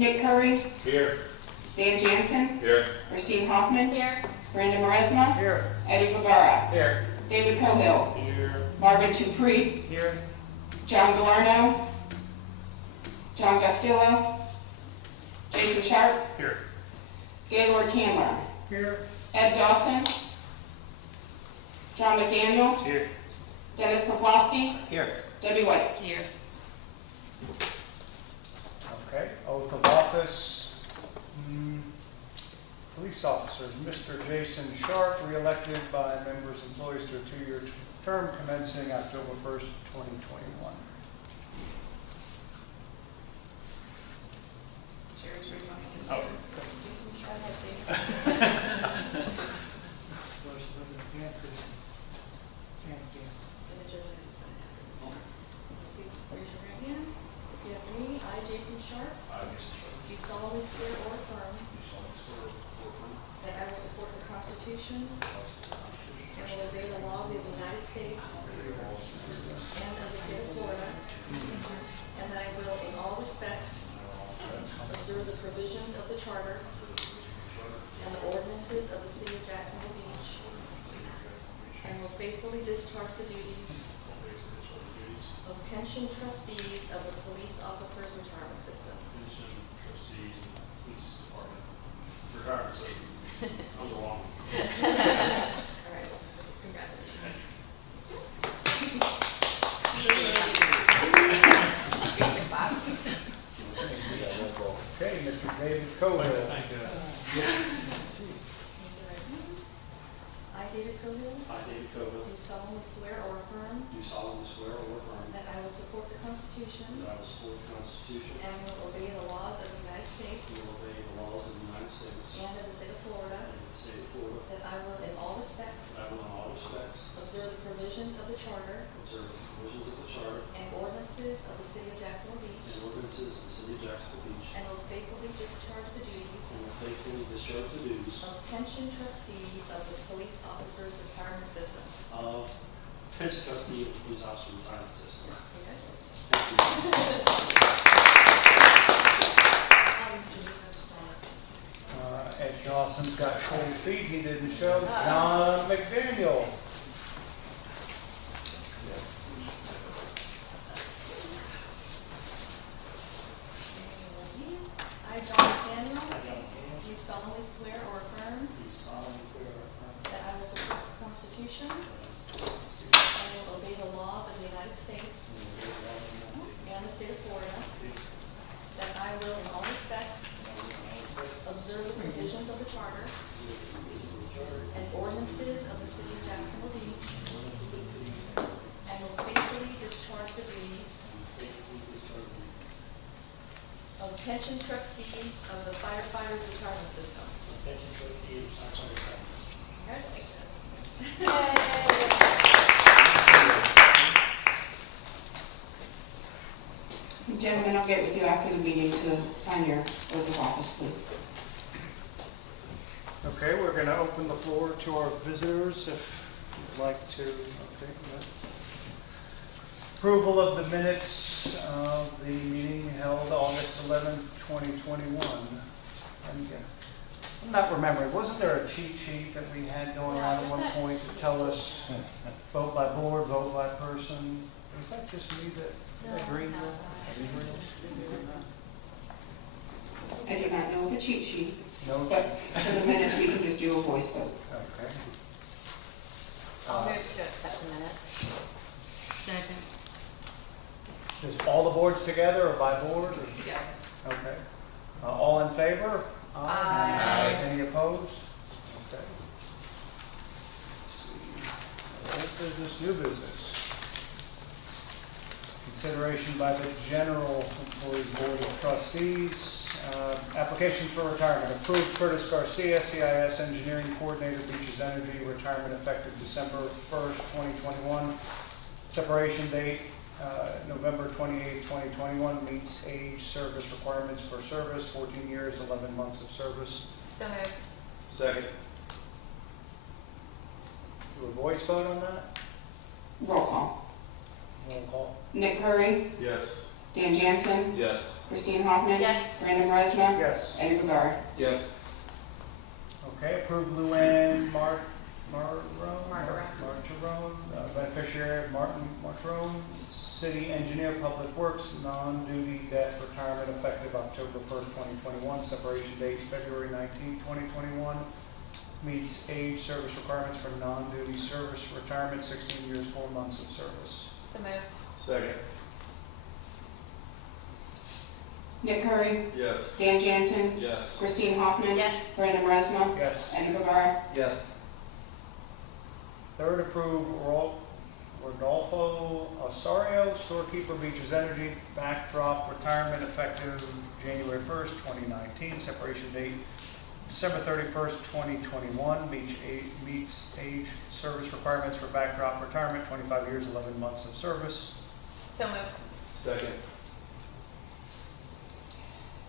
Nick Curry, Here. Dan Jansen, Here. Christine Hoffman, Here. Brandon Maresma, Here. Eddie Vergara, Here. David Cohill, Here. Marvin Dupree, Here. John Galarno, John Gastillo, Jason Sharp, Here. Gaylord Candler, Here. Ed Dawson, John McDaniel, Here. Dennis Pawlowski, Here. Debbie White. Here. Okay, oath of office. Police officers, Mr. Jason Sharp, re-elected by members and employees to a 2-year term commencing October 1st, 2021. Oh. Please raise your right hand. Repeat after me. I, Jason Sharp, do solemnly swear or affirm that I will support the Constitution and will obey the laws of the United States and of the state of Florida, and that I will, in all respects, observe the provisions of the Charter and the ordinances of the city of Jacksonville Beach, and will faithfully discharge the duties of pension trustees of the Police Officers Retirement System. Trustees and Police Department. Retirement system. That was a long one. All right, congratulations. Okay, Mr. David Cohill. Thank you. Raise your right hand. I, David Cohill, I, David Cohill, do solemnly swear or affirm do solemnly swear or affirm that I will support the Constitution that I will support the Constitution and will obey the laws of the United States and will obey the laws of the United States and of the state of Florida, and the state of Florida, that I will, in all respects, that I will in all respects observe the provisions of the Charter observe the provisions of the Charter and ordinances of the city of Jacksonville and Beach, ordinances of the city of Jacksonville Beach, and will faithfully discharge the duties and will faithfully discharge the duties of pension trustee of the Police Officers Retirement System. of pension trustee of the Police Officer Retirement System. Congratulations. Ed Dawson's got cold feet, he didn't show. John McDaniel. I, John McDaniel, do solemnly swear or affirm Do solemnly swear or affirm that I will support the Constitution that and will obey the laws of the United States and the state of Florida, that I will, in all respects, observe the provisions of the Charter and ordinances of the city of Jacksonville Beach, and will faithfully discharge the duties of pension trustee of the Firefighters Retirement System. pension trustee of the Firefighters. Congratulations. Gentlemen, I'll get with you after the meeting to sign your oath of office, please. Okay, we're going to open the floor to our visitors if you'd like to. Okay, yeah. Approval of the minutes of the meeting held August 11th, 2021. And I'm not remembering, wasn't there a cheat sheet that we had going on at one point to tell us vote by board, vote by person? Was that just me that agreed with? I do not know of a cheat sheet, No? but for the minutes, we can just do a voice vote. Okay. I'll move to accept the minute. Second. Is all the boards together or by board? Or? Together. Okay. All in favor? Aye. Any opposed? Okay. Let's see. Old business, new business. Consideration by the General Employees Board of Trustees. Applications for retirement. Approved Curtis Garcia, CIS Engineering Coordinator, Beaches Energy, retirement effective December 1st, 2021. Separation date, November 28, 2021, meets age service requirements for service, 14 years, 11 months of service. So moved. Second. Do a voice vote on that? Roll call. Roll call. Nick Curry, Yes. Dan Jansen, Yes. Christine Hoffman. Yes. Brandon Maresma. Yes. Eddie Guerrero. Yes. Okay, approve Luann Marcherone, beneficiary Martin Marcherone, city engineer, public works, non-duty debt retirement effective October 1st, 2021, separation date February 19th, 2021, meets age service requirements for non-duty service retirement, 16 years, 4 months of service. So moved. Second. Nick Curry, Yes. Dan Jansen, Yes. Christine Hoffman. Yes. Brandon Maresma. Yes. Eddie Guerrero. Yes. Third, approve Rodolfo Osorio, storekeeper, Beaches Energy, backdrop retirement effective January 1st, 2019, separation date December 31st, 2021, meets age service requirements for backdrop retirement, 25 years, 11 months of service. So moved. Second.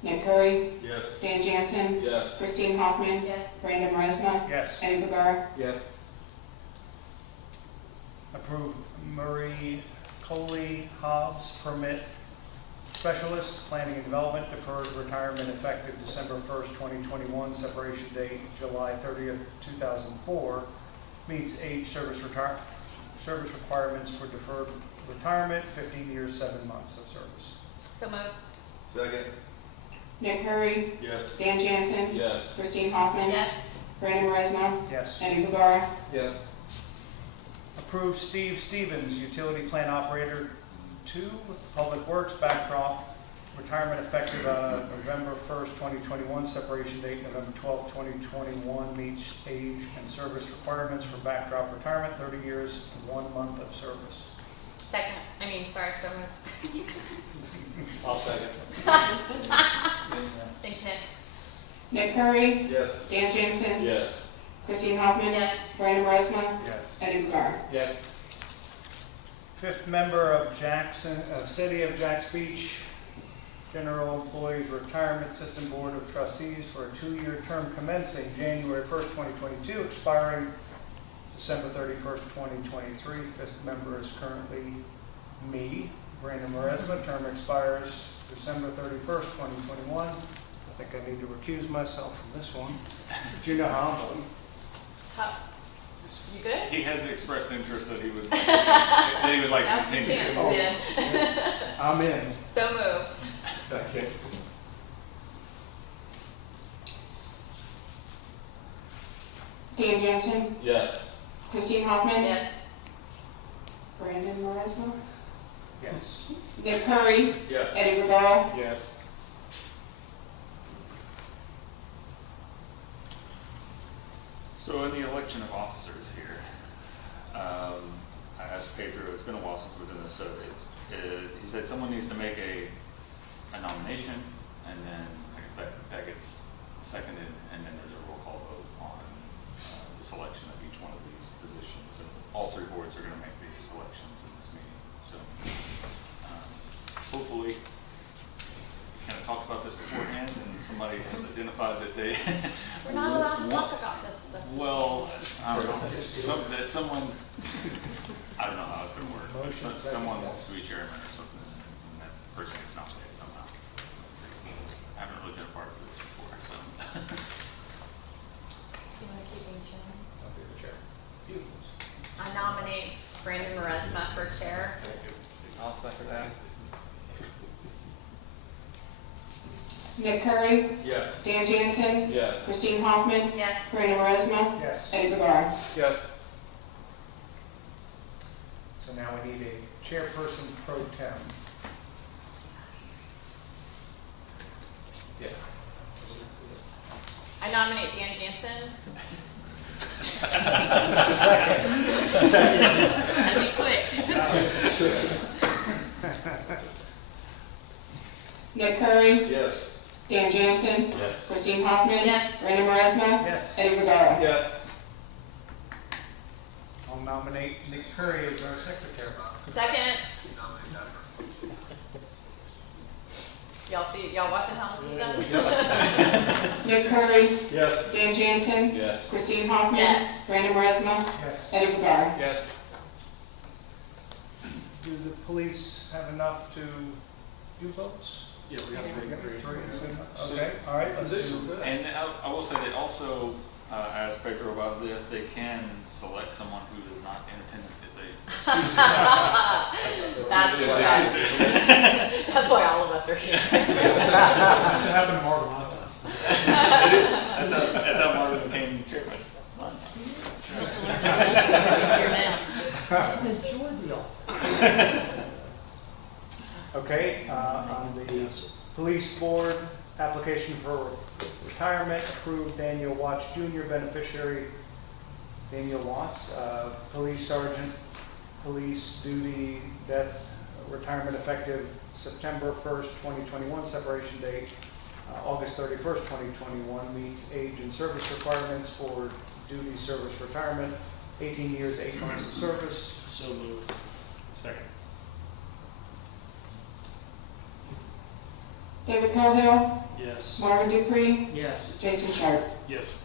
Nick Curry, Yes. Dan Jansen, Yes. Christine Hoffman. Yes. Brandon Maresma. Yes. Eddie Guerrero. Yes. Approve Murray Coley Hobbs, permit specialist, planning and development, deferred retirement effective December 1st, 2021, separation date July 30th, 2004, meets age service requirements for deferred retirement, 15 years, 7 months of service. So moved. Second. Nick Curry, Yes. Dan Jansen, Yes. Christine Hoffman. Yes. Brandon Maresma. Yes. Eddie Guerrero. Yes. Approve Steve Stevens, utility plant operator 2, public works, backdrop, retirement effective November 1st, 2021, separation date November 12th, 2021, meets age and service requirements for backdrop retirement, 30 years, 1 month of service. So moved. I'll second. Thanks, Nick. Nick Curry, Yes. Dan Jansen, Yes. Christine Hoffman. Yes. Brandon Maresma. Yes. Eddie Guerrero. Yes. Fifth member of City of Jacks Beach General Employees Retirement System Board of Trustees for a 2-year term commencing January 1st, 2022, expiring December 31st, 2023. Fifth member is currently me, Brandon Maresma. Term expires December 31st, 2021. I think I need to recuse myself from this one. Do you know how I'm voting? You good? He has expressed interest that he would like to That's your continue. chance, Oh. Ben. I'm in. So moved. Second. Dan Jansen, Yes. Christine Hoffman. Yes. Brandon Maresma. Yes. Nick Curry, Yes. Eddie Guerrero. Yes. So in the election of officers here, I asked Pedro, it's been a while since we've done this, so he said someone needs to make a nomination, and then I guess that gets seconded, and then there's a roll call vote on the selection of each one of these positions. And all 3 boards are going to make these selections in this meeting. So hopefully, we kind of talked about this beforehand, and somebody has identified that they We're not allowed to talk about this stuff. well, I don't know. Someone, I don't know how it's gonna work. But Motion, second. someone wants to be chairman or something, and that person gets nominated somehow. I haven't really been a part of this before, so. Do you want to keep being chairman? I'll be the chair. I nominate Brandon Maresma for chair. I'll second that. Nick Curry, Yes. Dan Jansen, Yes. Christine Hoffman. Yes. Brandon Maresma. Yes. Eddie Guerrero. Yes. So now we need a chairperson pro tem. Yeah. I nominate Dan Jansen. Let me quick. Nick Curry, Yes. Dan Jansen, Yes. Christine Hoffman. Yes. Brandon Maresma. Yes. Eddie Guerrero. Yes. I'll nominate Nick Curry as our secretary. Second. Y'all watching how this is done? Nick Curry, Yes. Dan Jansen, Yes. Christine Hoffman. Yes. Brandon Maresma. Yes. Eddie Guerrero. Yes. Do the police have enough to do votes? Yeah, we got three. Okay, all right, let's do. And I will say they also asked Pedro about this, they can select someone who is not in attendance if they choose to. That's why all of us are here. That's what happened to Marvin last time. It is. That's how Marvin became chairman last time. Enjoyed the office. Okay, on the police board, application for retirement, approved Daniel Watts Jr., beneficiary Daniel Watts, police sergeant, police duty, death, retirement effective September 1st, 2021, separation date August 31st, 2021, meets age and service requirements for duty service retirement, 18 years, 8 months of service. So moved. Second. David Cohill, Yes. Marvin Dupree, Yes. Jason Sharp. Yes.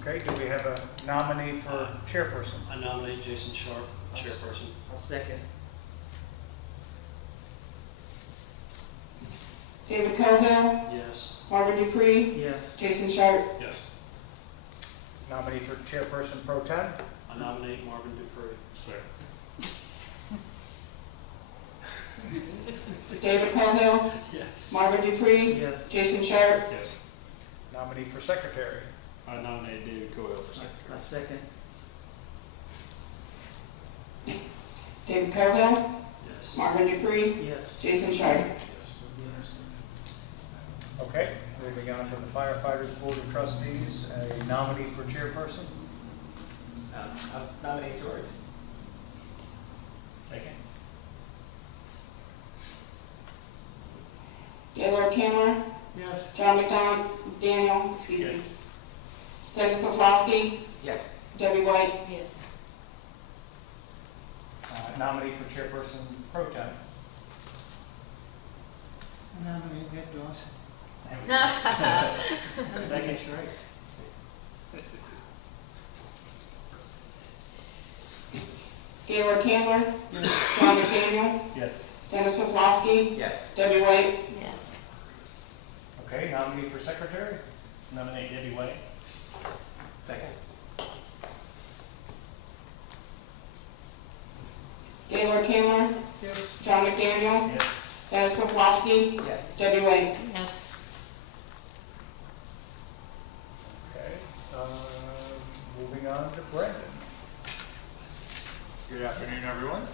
Okay, do we have a nominee for chairperson? I nominate Jason Sharp, chairperson. I'll second. David Cohill, Yes. Marvin Dupree, Yes. Jason Sharp. Yes. Nominee for chairperson pro tem? I nominate Marvin Dupree. Second. David Cohill, Yes. Marvin Dupree, Yes. Jason Sharp. Yes. Nominee for secretary? I nominate David Coyle for secretary. second. David Cohill, Yes. Marvin Dupree, Yes. Jason Sharp. Okay, moving on to the firefighters board of trustees, a nominee for chairperson? I'll nominate George. Second. Gaylord Cameron, Yes. John McDaniel, excuse me. Yes. Dennis Poflowski, Yes. Debbie White. Yes. Nominee for chairperson pro tem? Nominate Nick Dawson. Second. Right. Gaylord Cameron, John McDaniel, Yes. Dennis Poflowski, Yes. Debbie White. Yes. Okay, nominee for secretary? Nominate Debbie White. Second. Gaylord Cameron, Yes. John McDaniel, Yes. Dennis Poflowski, Yes. Debbie White. Yes. Okay, moving on to Brendan. Good afternoon, everyone.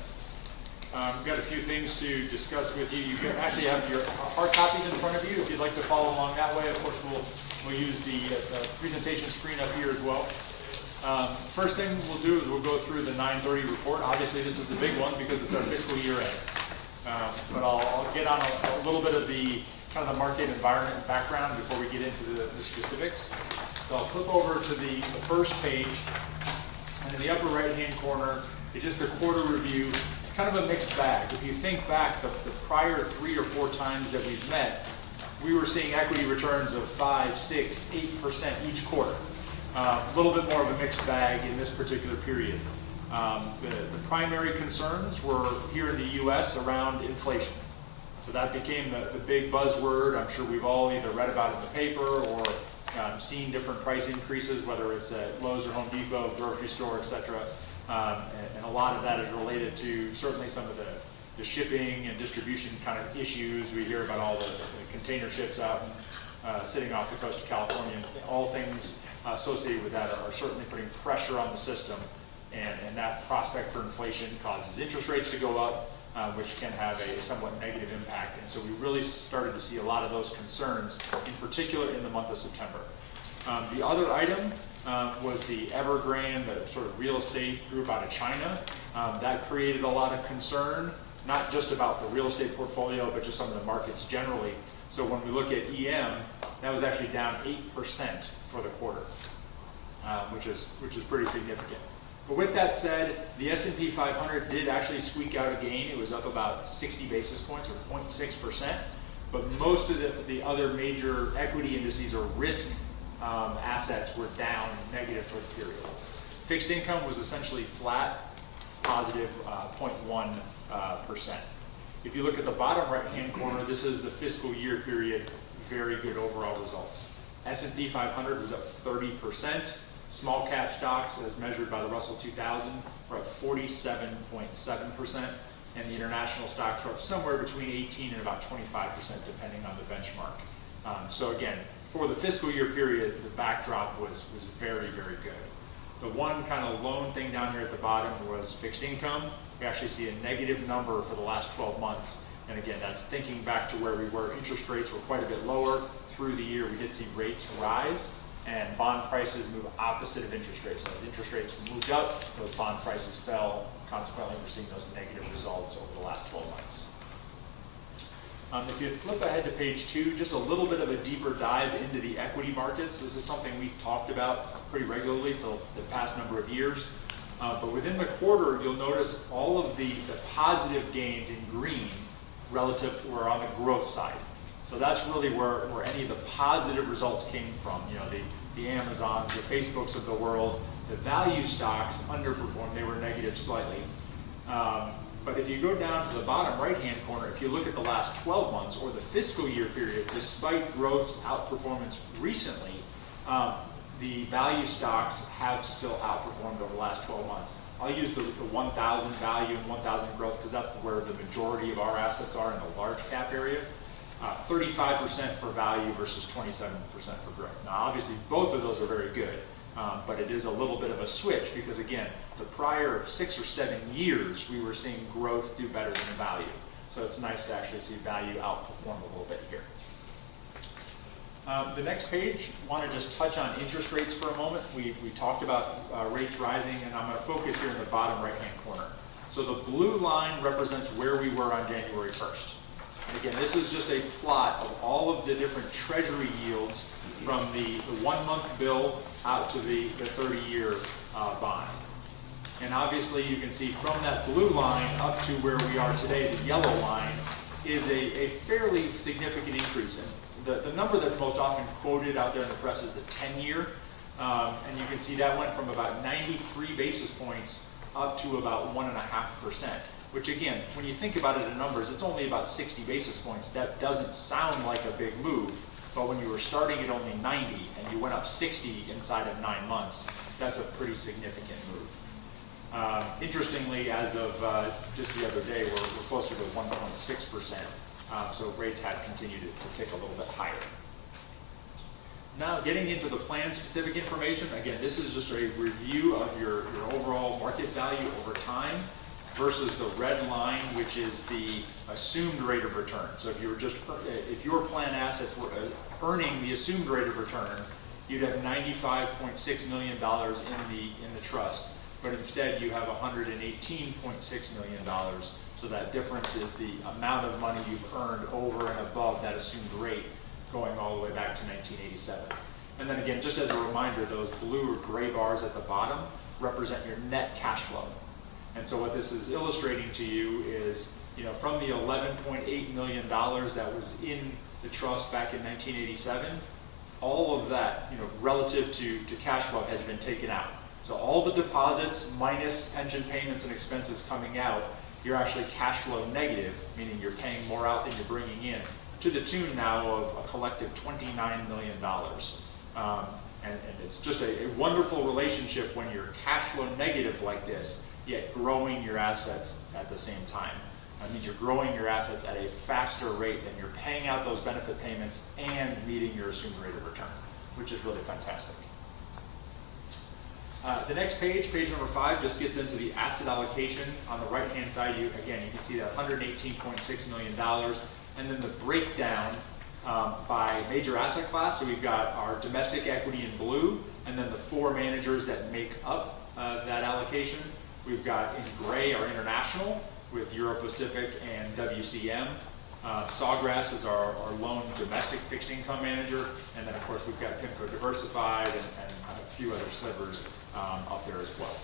We've got a few things to discuss with you. You can actually have your hard copies in front of you if you'd like to follow along that way. Of course, we'll use the presentation screen up here as well. First thing we'll do is we'll go through the 9/30 report. Obviously, this is the big one because it's our fiscal year end. But I'll get on a little bit of the kind of the market environment and background before we get into the specifics. So I'll flip over to the first page, and in the upper right-hand corner is just the quarter review. It's kind of a mixed bag. If you think back, the prior 3 or 4 times that we've met, we were seeing equity returns of 5, 6, 8% each quarter. A little bit more of a mixed bag in this particular period. The primary concerns were here in the U.S. around inflation. So that became the big buzzword. I'm sure we've all either read about it in the paper or seen different price increases, whether it's at Lowe's or Home Depot, grocery store, et cetera. And a lot of that is related to certainly some of the shipping and distribution kind of issues. We hear about all the container ships out sitting off the coast of California. All things associated with that are certainly putting pressure on the system, and that prospect for inflation causes interest rates to go up, which can have a somewhat negative impact. And so we really started to see a lot of those concerns, in particular in the month of September. The other item was the Evergrande, the sort of real estate group out of China. That created a lot of concern, not just about the real estate portfolio, but just some of the markets generally. So when we look at EM, that was actually down 8% for the quarter, which is pretty significant. But with that said, the S&P 500 did actually squeak out a gain. It was up about 60 basis points, or 0.6%. But most of the other major equity indices or risk assets were down negative for the period. Fixed income was essentially flat, positive 0.1%. If you look at the bottom right-hand corner, this is the fiscal year period, very good overall results. S&P 500 was up 30%. Small cap stocks, as measured by the Russell 2000, were up 47.7%. And the international stocks were up somewhere between 18 and about 25%, depending on the benchmark. So again, for the fiscal year period, the backdrop was very, very good. The one kind of lone thing down here at the bottom was fixed income. We actually see a negative number for the last 12 months. And again, that's thinking back to where we were. Interest rates were quite a bit lower. Through the year, we did see rates rise, and bond prices move opposite of interest rates. So as interest rates moved up, those bond prices fell. Consequently, we're seeing those negative results over the last 12 months. If you flip ahead to page 2, just a little bit of a deeper dive into the equity markets. This is something we've talked about pretty regularly for the past number of years. But within the quarter, you'll notice all of the positive gains in green relative were on the growth side. So that's really where any of the positive results came from. You know, the Amazons, the Facebooks of the world. The value stocks underperformed. They were negative slightly. But if you go down to the bottom right-hand corner, if you look at the last 12 months or the fiscal year period, despite growth's outperformance recently, the value stocks have still outperformed over the last 12 months. I'll use the 1,000 value and 1,000 growth because that's where the majority of our assets are in the large cap area. 35% for value versus 27% for growth. Now, obviously, both of those are very good. But it is a little bit of a switch because, again, the prior 6 or 7 years, we were seeing growth do better than value. So it's nice to actually see value outperform a little bit here. The next page, want to just touch on interest rates for a moment. We talked about rates rising, and I'm going to focus here in the bottom right-hand corner. So the blue line represents where we were on January 1st. And again, this is just a plot of all of the different treasury yields from the 1-month bill out to the 30-year bond. And obviously you can see from that blue line up to where we are today, the yellow line, is a fairly significant increase. And the number that's most often quoted out there in the press is the 10-year. And you can see that went from about 93 basis points up to about 1.5%. Which again, when you think about it in numbers, it's only about 60 basis points. That doesn't sound like a big move. But when you were starting at only 90 and you went up 60 inside of 9 months, that's a pretty significant move. Interestingly, as of just the other day, we're closer to 1.6%. So rates have continued to tick a little bit higher. Now, getting into the plan-specific information, again, this is just a review of your overall market value over time versus the red line, which is the assumed rate of return. So if your plan assets were earning the assumed rate of return, you'd have $95.6 million in the trust, but instead you have $118.6 million. So that difference is the amount of money you've earned over and above that assumed rate, going all the way back to 1987. And then again, just as a reminder, those blue or gray bars at the bottom represent your net cash flow. And so what this is illustrating to you is, from the $11.8 million that was in the trust back in 1987, all of that, relative to cash flow has been taken out. So all the deposits minus pension payments and expenses coming out, you're actually cash flow negative, meaning you're paying more out than you're bringing in, to the tune now of a collective $29 million. And it's just a wonderful relationship when you're cash flow negative like this, yet growing your assets at the same time. That means you're growing your assets at a faster rate than you're paying out those benefit payments and meeting your assumed rate of return, which is really fantastic. The next page, page number 5, just gets into the asset allocation. On the right-hand side, you can see that $118.6 million, and then the breakdown by major asset class. So we've got our domestic equity in blue, and then the 4 managers that make up that allocation. We've got in gray our international with Euro Pacific and WCM. Sawgrass is our lone domestic fixed income manager, and then of course we've got PIMCO Diversified and a few other slivers up there as well.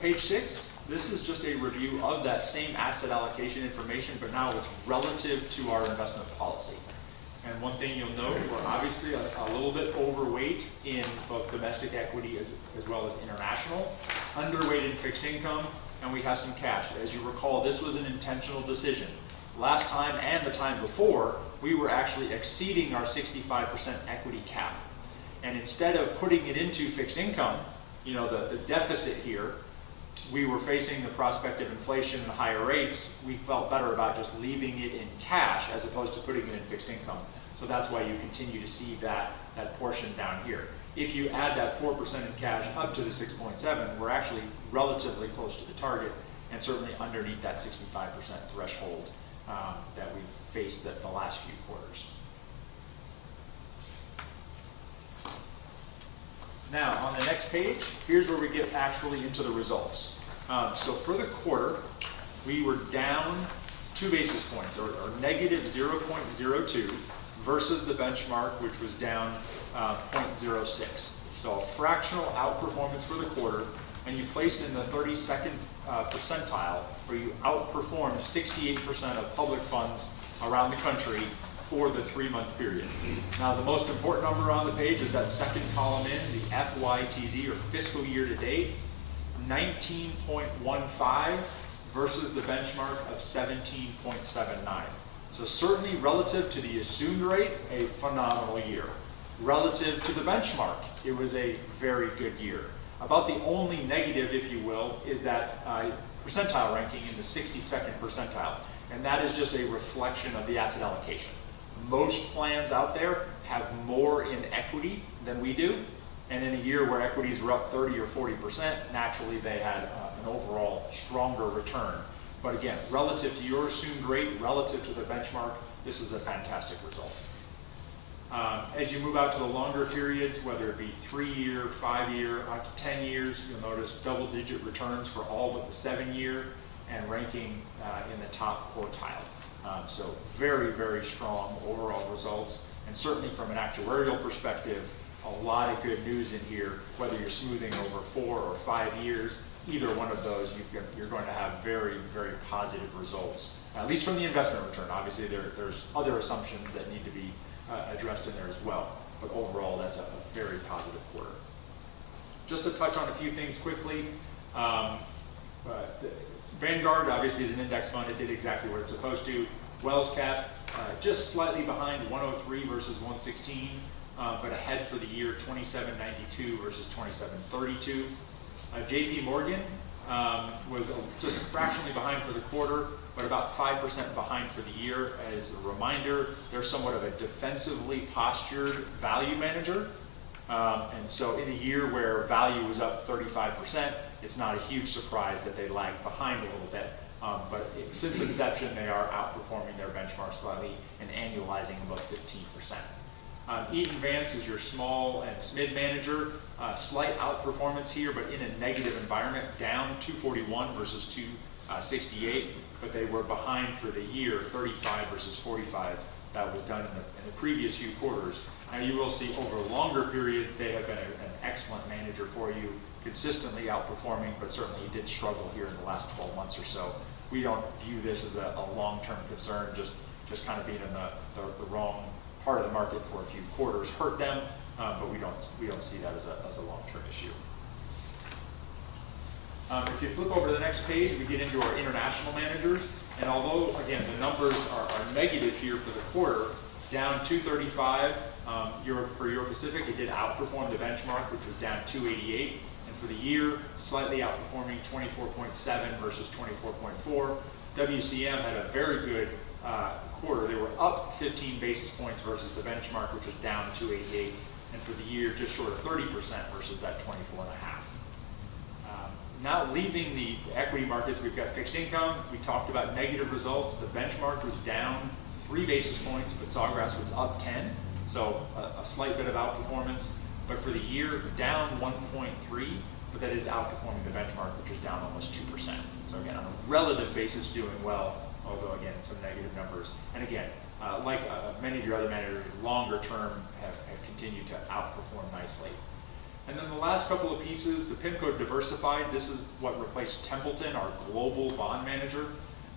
Page 6, this is just a review of that same asset allocation information, but now it's relative to our investment policy. And one thing you'll note, we're obviously a little bit overweight in both domestic equity as well as international, underweight in fixed income, and we have some cash. As you recall, this was an intentional decision. Last time and the time before, we were actually exceeding our 65% equity cap. And instead of putting it into fixed income, you know, the deficit here, we were facing the prospect of inflation and higher rates. We felt better about just leaving it in cash as opposed to putting it in fixed income. So that's why you continue to see that portion down here. If you add that 4% in cash up to the 6.7, we're actually relatively close to the target and certainly underneath that 65% threshold that we've faced the last few quarters. Now, on the next page, here's where we get actually into the results. So for the quarter, we were down 2 basis points, or negative 0.02, versus the benchmark, which was down 0.06. So a fractional outperformance for the quarter, and you placed in the 32nd percentile, where you outperformed 68% of public funds around the country for the 3-month period. Now, the most important number on the page is that second column in, the FYTD, or fiscal year to date, 19.15 versus the benchmark of 17.79. So certainly relative to the assumed rate, a phenomenal year. Relative to the benchmark, it was a very good year. About the only negative, if you will, is that percentile ranking in the 62nd percentile. And that is just a reflection of the asset allocation. Most plans out there have more in equity than we do. And in a year where equities were up 30 or 40%, naturally they had an overall stronger return. But again, relative to your assumed rate, relative to the benchmark, this is a fantastic result. As you move out to the longer periods, whether it be 3-year, 5-year, up to 10 years, you'll notice double-digit returns for all but the 7-year and ranking in the top quartile. So very, very strong overall results. And certainly from an actuarial perspective, a lot of good news in here, whether you're smoothing over 4 or 5 years, either one of those, you're going to have very, very positive results, at least from the investment return. Obviously, there's other assumptions that need to be addressed in there as well. But overall, that's a very positive quarter. Just to touch on a few things quickly, Vanguard obviously is an index fund. It did exactly what it's supposed to. Wells Cap, just slightly behind 103 versus 116, but ahead for the year 2792 versus 2732. JP Morgan was just fractionally behind for the quarter, but about 5% behind for the year. As a reminder, they're somewhat of a defensively postured value manager. And so in a year where value was up 35%, it's not a huge surprise that they lagged behind a little bit. But since inception, they are outperforming their benchmark slightly and annualizing about 15%. Eaton Vance is your small and SMID manager. Slight outperformance here, but in a negative environment, down 241 versus 268, but they were behind for the year, 35 versus 45. That was done in the previous few quarters. Now you will see over longer periods, they have been an excellent manager for you, consistently outperforming, but certainly did struggle here in the last 12 months or so. We don't view this as a long-term concern, just kind of being in the wrong part of the market for a few quarters hurt them, but we don't see that as a long-term issue. If you flip over to the next page, we get into our international managers, and although, again, the numbers are negative here for the quarter, down 235 for Euro Pacific, it did outperform the benchmark, which was down 288, and for the year, slightly outperforming 24.7 versus 24.4. WCM had a very good quarter. They were up 15 basis points versus the benchmark, which was down 288, and for the year, just short of 30% versus that 24.5. Now leaving the equity markets, we've got fixed income. We talked about negative results. The benchmark was down 3 basis points, but Sawgrass was up 10, so a slight bit of outperformance. But for the year, down 1.3, but that is outperforming the benchmark, which was down almost 2%. So again, on a relative basis, doing well, although again, some negative numbers. And again, like many of your other managers, longer term have continued to outperform nicely. And then the last couple of pieces, the PIMCO Diversified, this is what replaced Templeton, our global bond manager.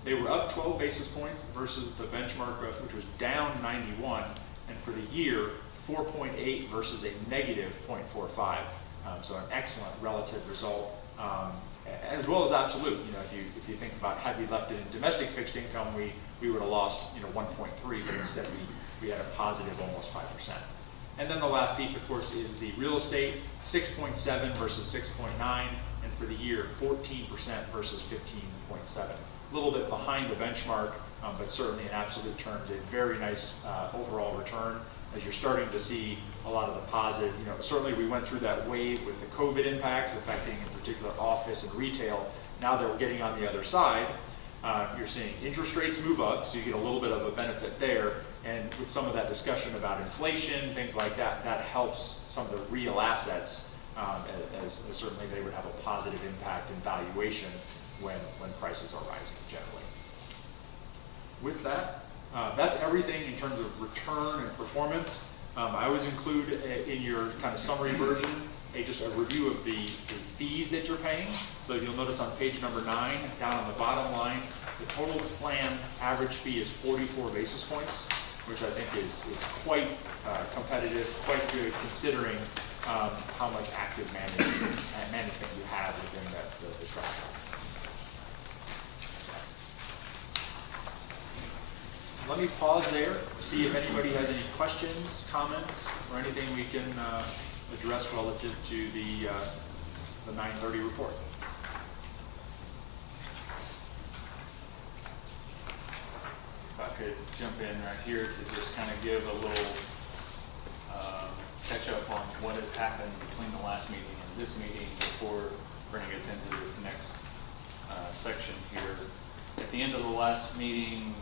They were up 12 basis points versus the benchmark, which was down 91, and for the year, 4.8 versus a negative 0.45. So an excellent relative result. as well as absolute. You know, if you think about had we left it in domestic fixed income, we would have lost 1.3, but instead we had a positive almost 5%. And then the last piece, of course, is the real estate, 6.7 versus 6.9, and for the year, 14% versus 15.7. A little bit behind the benchmark, but certainly in absolute terms, a very nice overall return as you're starting to see a lot of the positive. Certainly we went through that wave with the COVID impacts affecting in particular office and retail. Now that we're getting on the other side, you're seeing interest rates move up, so you get a little bit of a benefit there. And with some of that discussion about inflation, things like that, that helps some of the real assets, as certainly they would have a positive impact in valuation when prices are rising generally. With that, that's everything in terms of return and performance. I always include in your kind of summary version just a review of the fees that you're paying. So you'll notice on page number 9, down on the bottom line, the total plan average fee is 44 basis points, which I think is quite competitive, quite good considering how much active management you have within the structure. Let me pause there, see if anybody has any questions, comments, or anything we can address relative to the 9:30 report. If I could jump in right here to just kind of give a little catch up on what has happened between the last meeting and this meeting before bringing us into this next section here. At the end of the last meeting,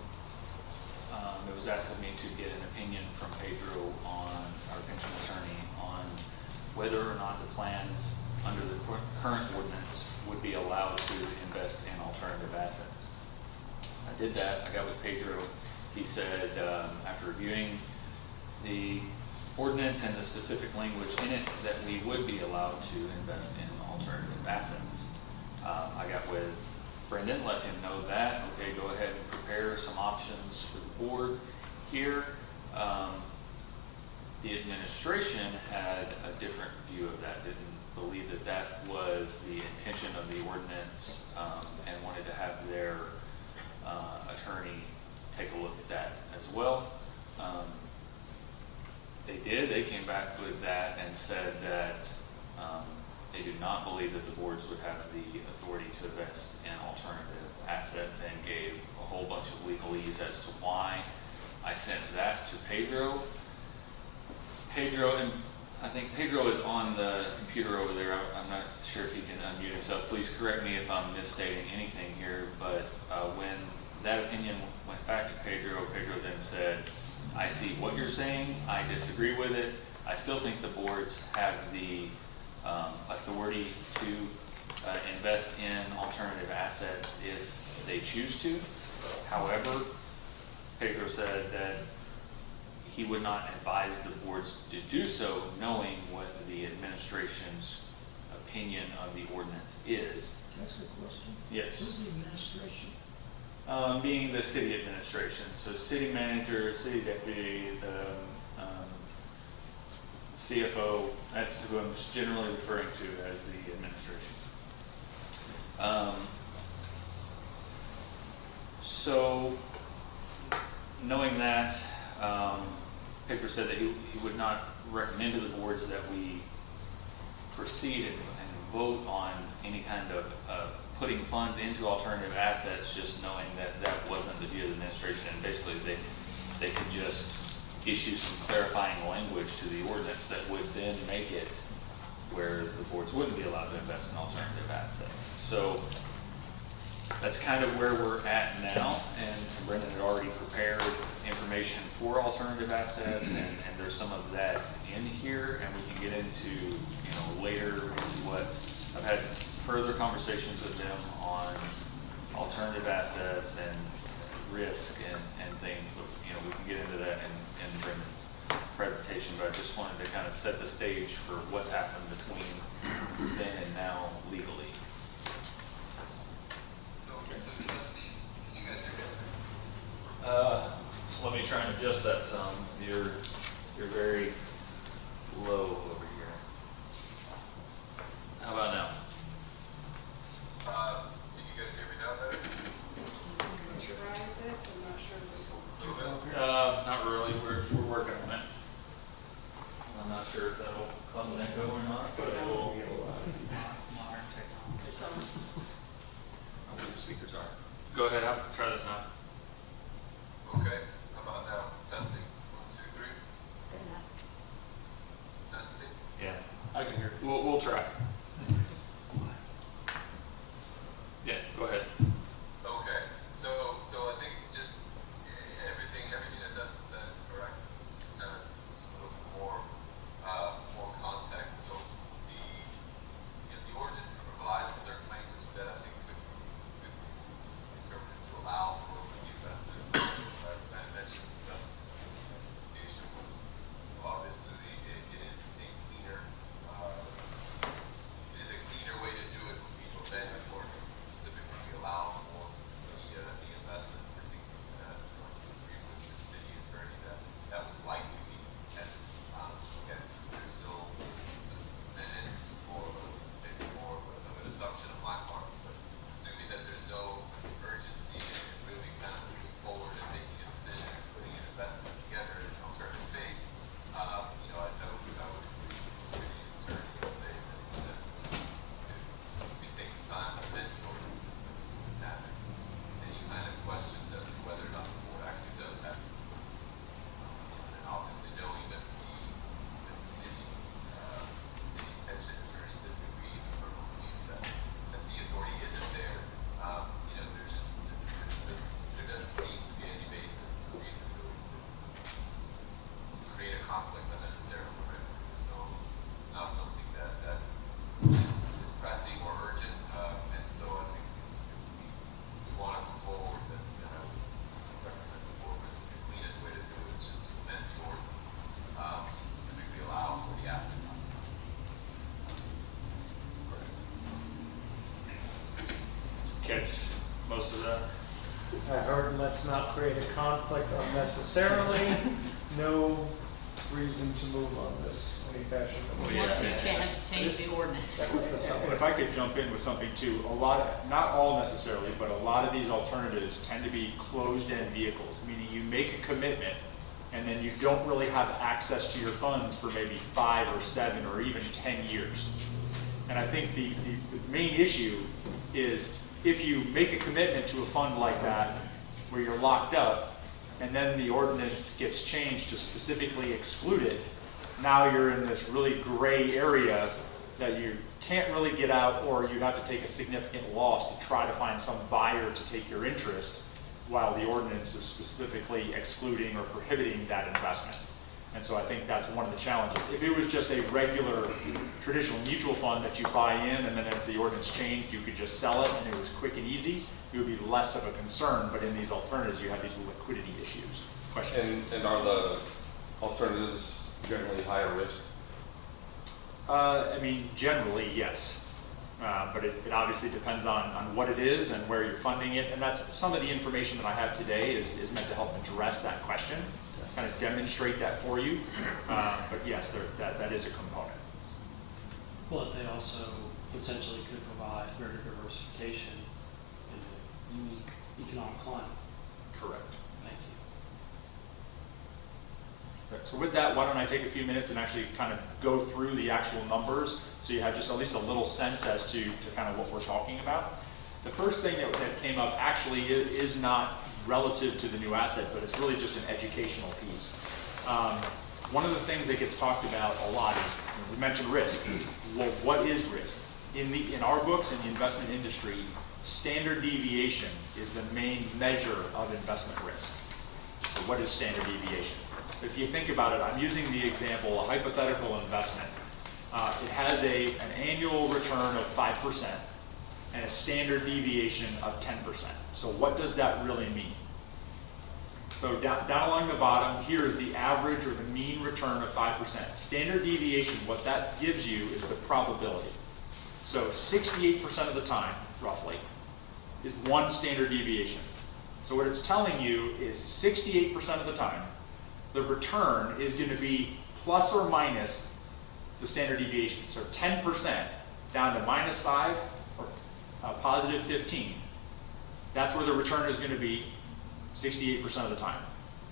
it was asked of me to get an opinion from Pedro, on our pension attorney, on whether or not the plans under the current ordinance would be allowed to invest in alternative assets. I did that. I got with Pedro. He said, after reviewing the ordinance and the specific language in it, that we would be allowed to invest in alternative assets. I got with Brendan, let him know that. Okay, go ahead and prepare some options for the board here. The administration had a different view of that, didn't believe that that was the intention of the ordinance, and wanted to have their attorney take a look at that as well. They did. They came back with that and said that they do not believe that the boards would have the authority to invest in alternative assets, and gave a whole bunch of legalese as to why. I sent that to Pedro. And I think Pedro is on the computer over there. I'm not sure if he can unmute himself. Please correct me if I'm misstating anything here, but when that opinion went back to Pedro, Pedro then said, I see what you're saying, I disagree with it. I still think the boards have the authority to invest in alternative assets if they choose to. However, Pedro said that he would not advise the boards to do so, knowing what the administration's opinion of the ordinance is. That's a question. Yes. Who's the administration? Being the city administration, so city manager, city deputy, the CFO, that's who I'm just generally referring to as the administration. So, knowing that, Pedro said that he would not recommend to the boards that we proceed and vote on any kind of putting funds into alternative assets, just knowing that that wasn't the view of the administration, and basically they could just issue some clarifying language to the ordinance that would then make it where the boards wouldn't be allowed to invest in alternative assets. So that's kind of where we're at now, and Brendan had already prepared information for alternative assets, and there's some of that in here, and we can get into later what I've had further conversations with them on alternative assets and risk and things, but we can get into that in Brendan's presentation, but I just wanted to kind of set the stage for what's happened between then and now legally. So trustees, can you guys hear me? So let me try and adjust that some. You're very low over here. How about now? How's that go or not, but it will. Modern technology. It's on. I don't know what the speakers are. Go ahead, try this now. Okay, how about now? Testing. 1, 2, 3. Good enough. Testing. Yeah, I can hear. We'll try. Yeah, go ahead. Okay, so I think just everything that Dustin said is correct. Just kind of just a little bit more context. So the ordinance provides certain language that I think could be interpreted to allow for the investment. Right? I mentioned just the issue. Obviously, it is a cleaner. It is a cleaner way to do it for people than the ordinance specifically allow for the investments. I think agree with the city attorney that was likely to be intended. Again, since there's no, and this is maybe more of an assumption of my part, but assuming that there's no urgency in really kind of moving forward and making a decision and putting an investment together in an alternative space, I would agree with the city's attorney and say that we take the time to amend the ordinance and have any kind of questions as to whether or not the board actually does that. And obviously knowing that the city pension attorney disagrees or believes that the authority isn't there, there doesn't seem to be any basis or reason really to create a conflict unnecessarily, right? This is not something that is pressing or urgent, and so I think if we want to move forward, then I would recommend the board, the cleanest way to do it is just to amend the ordinance, to specifically allow for the asset class. Catch most of that? I heard let's not create a conflict unnecessarily. No reason to move on this any fashion. Well, You yeah, can't have to change the ordinance. But if I could jump in with something too, not all necessarily, but a lot of these alternatives tend to be closed-end vehicles, meaning you make a commitment and then you don't really have access to your funds for maybe 5 or 7 or even 10 years. And I think the main issue is if you make a commitment to a fund like that where you're locked up and then the ordinance gets changed to specifically exclude it, now you're in this really gray area that you can't really get out, or you have to take a significant loss to try to find some buyer to take your interest while the ordinance is specifically excluding or prohibiting that investment. And so I think that's one of the challenges. If it was just a regular traditional mutual fund that you buy in and then if the ordinance changed, you could just sell it and it was quick and easy, it would be less of a concern. But in these alternatives, you have these liquidity issues. Question? And are the alternatives generally higher risk? I mean, generally, yes. But it obviously depends on what it is and where you're funding it. And that's some of the information that I have today is meant to help address that question, kind of demonstrate that for you. But yes, that is a component. But they also potentially could provide greater diversification in a unique economic climate. Correct. Thank you. So with that, why don't I take a few minutes and actually kind of go through the actual numbers so you have just at least a little sense as to kind of what we're talking about. The first thing that came up actually is not relative to the new asset, but it's really just an educational piece. One of the things that gets talked about a lot is, we mentioned risk. Well, what is risk? In our books, in the investment industry, standard deviation is the main measure of investment risk. So what is standard deviation? If you think about it, I'm using the example, a hypothetical investment. It has an annual return of 5% and a standard deviation of 10%. So what does that really mean? So down along the bottom, here is the average or the mean return of 5%. Standard deviation, what that gives you is the probability. So 68% of the time, roughly, is one standard deviation. So what it's telling you is 68% of the time, the return is going to be plus or minus the standard deviation. So 10% down to -5 or positive 15. That's where the return is going to be 68% of the time.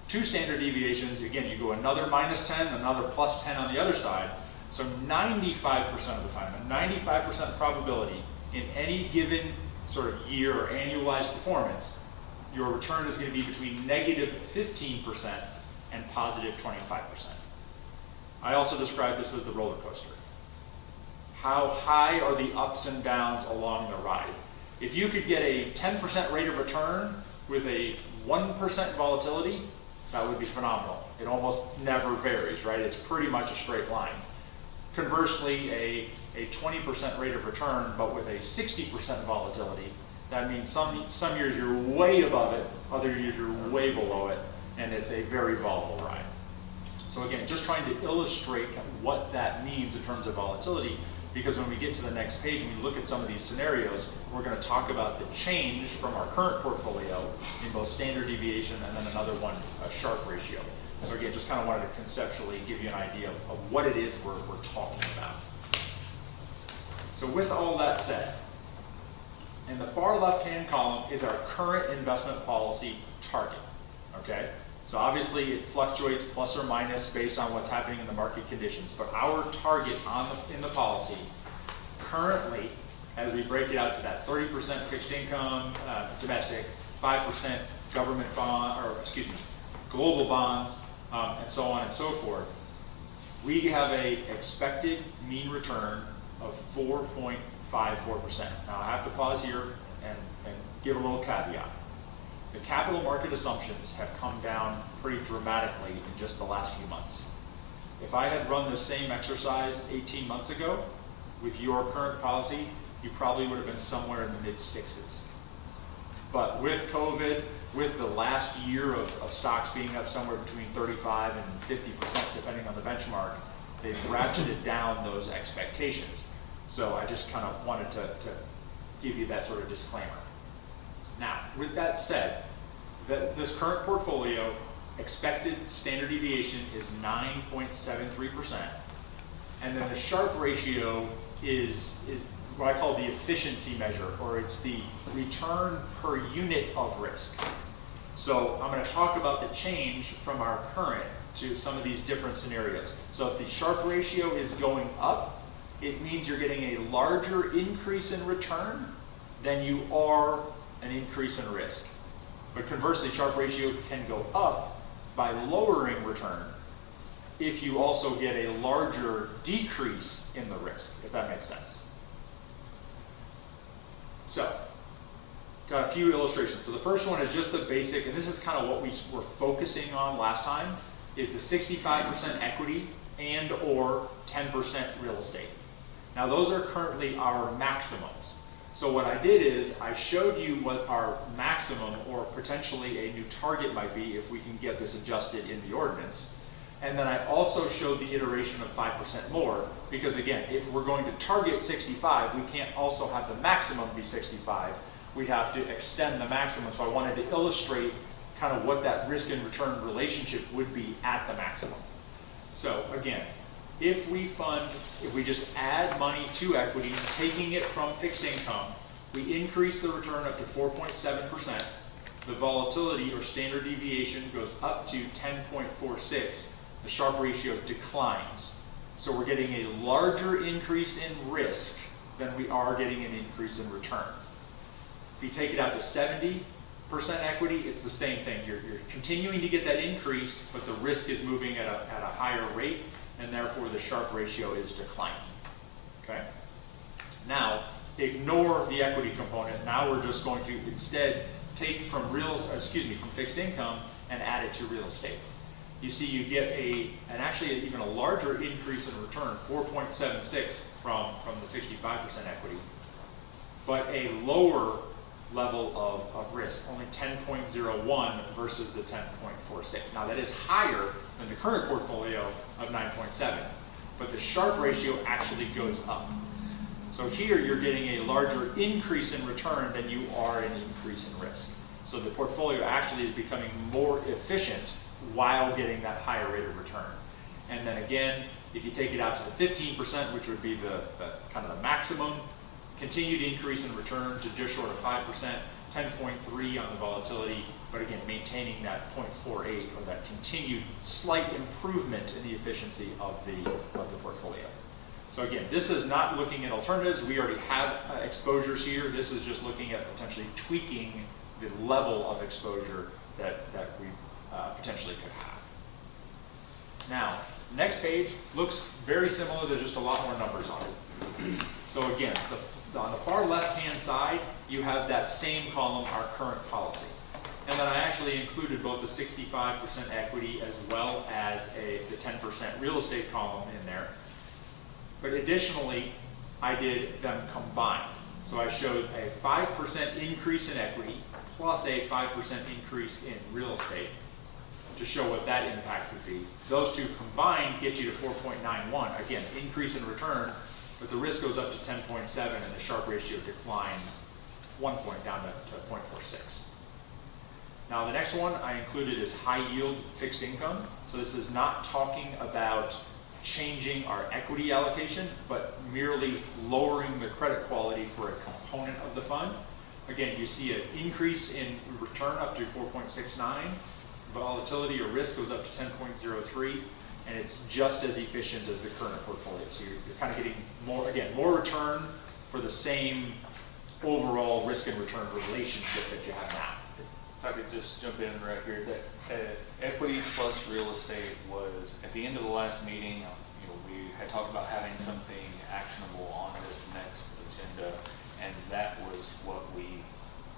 2 standard deviations, again, you go another -10, another +10 on the other side. So 95% of the time, a 95% probability in any given sort of year or annualized performance, your return is going to be between negative 15% and positive 25%. I also describe this as the roller coaster. How high are the ups and downs along the ride? If you could get a 10% rate of return with a 1% volatility, that would be phenomenal. It almost never varies, right? It's pretty much a straight line. Conversely, a 20% rate of return, but with a 60% volatility, that means some years you're way above it, other years you're way below it, and it's a very volatile ride. So again, just trying to illustrate what that means in terms of volatility, because when we get to the next page and we look at some of these scenarios, we're going to talk about the change from our current portfolio in both standard deviation and then another one, Sharpe ratio. So again, just kind of wanted to conceptually give you an idea of what it is we're talking about. So with all that said, in the far left-hand column is our current investment policy target, okay? So obviously it fluctuates plus or minus based on what's happening in the market conditions, but our target in the policy currently, as we break it out to that 30% fixed income, domestic, 5% government bond, or excuse me, global bonds, and so on and so forth, we have a expected mean return of 4.54%. Now I have to pause here and give a little caveat. The capital market assumptions have come down pretty dramatically in just the last few months. If I had run the same exercise 18 months ago with your current policy, you probably would have been somewhere in the mid-sixes. But with COVID, with the last year of stocks being up somewhere between 35 and 50% depending on the benchmark, they've ratcheted down those expectations. So I just kind of wanted to give you that sort of disclaimer. Now, with that said, this current portfolio expected standard deviation is 9.73%, and then the Sharpe ratio is what I call the efficiency measure, or it's the return per unit of risk. So I'm going to talk about the change from our current to some of these different scenarios. So if the Sharpe ratio is going up, it means you're getting a larger increase in return than you are an increase in risk. But conversely, Sharpe ratio can go up by lowering return if you also get a larger decrease in the risk, if that makes sense. So, got a few illustrations. So the first one is just the basic, and this is kind of what we were focusing on last time, is the 65% equity and or 10% real estate. Now those are currently our maximums. So what I did is I showed you what our maximum or potentially a new target might be if we can get this adjusted in the ordinance. And then I also showed the iteration of 5% more, because again, if we're going to target 65, we can't also have the maximum be 65. We have to extend the maximum. So I wanted to illustrate kind of what that risk and return relationship would be at the maximum. So again, if we just add money to equity, taking it from fixed income, we increase the return up to 4.7%. The volatility or standard deviation goes up to 10.46. The Sharpe ratio declines. So we're getting a larger increase in risk than we are getting an increase in return. If you take it out to 70% equity, it's the same thing. You're continuing to get that increase, but the risk is moving at a higher rate, and therefore the Sharpe ratio is declining. Okay? Now, ignore the equity component. Now we're just going to instead take from fixed income and add it to real estate. You see you get actually even a larger increase in return, 4.76 from the 65% equity, but a lower level of risk, only 10.01 versus the 10.46. Now that is higher than the current portfolio of 9.7, but the Sharpe ratio actually goes up. So here you're getting a larger increase in return than you are an increase in risk. So the portfolio actually is becoming more efficient while getting that higher rate of return. And then again, if you take it out to the 15%, which would be the kind of the maximum, continued increase in return to just short of 5%, 10.3 on the volatility, but again, maintaining that 0.48 or that continued slight improvement in the efficiency of the portfolio. So again, this is not looking at alternatives. We already have exposures here. This is just looking at potentially tweaking the level of exposure that we potentially could have. Now, next page looks very similar. There's just a lot more numbers on it. So again, on the far left-hand side, you have that same column, our current policy. And then I actually included both the 65% equity as well as the 10% real estate column in there. But additionally, I did them combined. So I showed a 5% increase in equity plus a 5% increase in real estate to show what that impact would be. Those two combined get you to 4.91. Again, increase in return, but the risk goes up to 10.7 and the Sharpe ratio declines 1 point down to 0.46. Now the next one I included is high yield fixed income. So this is not talking about changing our equity allocation, but merely lowering the credit quality for a component of the fund. Again, you see an increase in return up to 4.69, volatility or risk goes up to 10.03, and it's just as efficient as the current portfolio. So you're kind of getting more, again, more return for the same overall risk and return relationship that you have now. If I could just jump in right here, that equity plus real estate was, at the end of the last meeting, we had talked about having something actionable on this next agenda, and that was what we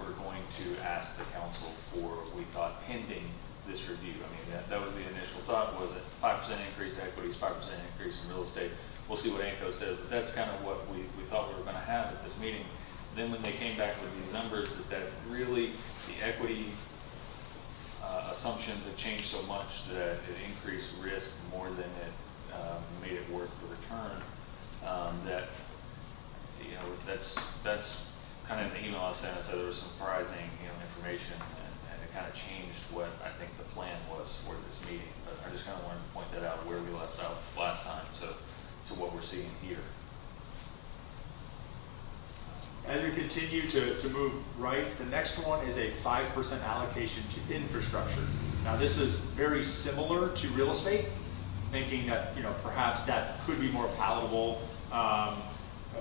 were going to ask the council for, we thought, pending this review. I mean, that was the initial thought, was it 5% increase in equities, 5% increase in real estate. We'll see what ANCO says, but that's kind of what we thought we were going to have at this meeting. Then when they came back with these numbers, that really the equity assumptions have changed so much that it increased risk more than it made it worth the return. That that's kind of in the email I sent. I said there was surprising information, and it kind of changed what I think the plan was for this meeting. But I just kind of wanted to point that out where we left out last time to what we're seeing here. As we continue to move right, the next one is a 5% allocation to infrastructure. Now this is very similar to real estate, thinking that perhaps that could be more palatable.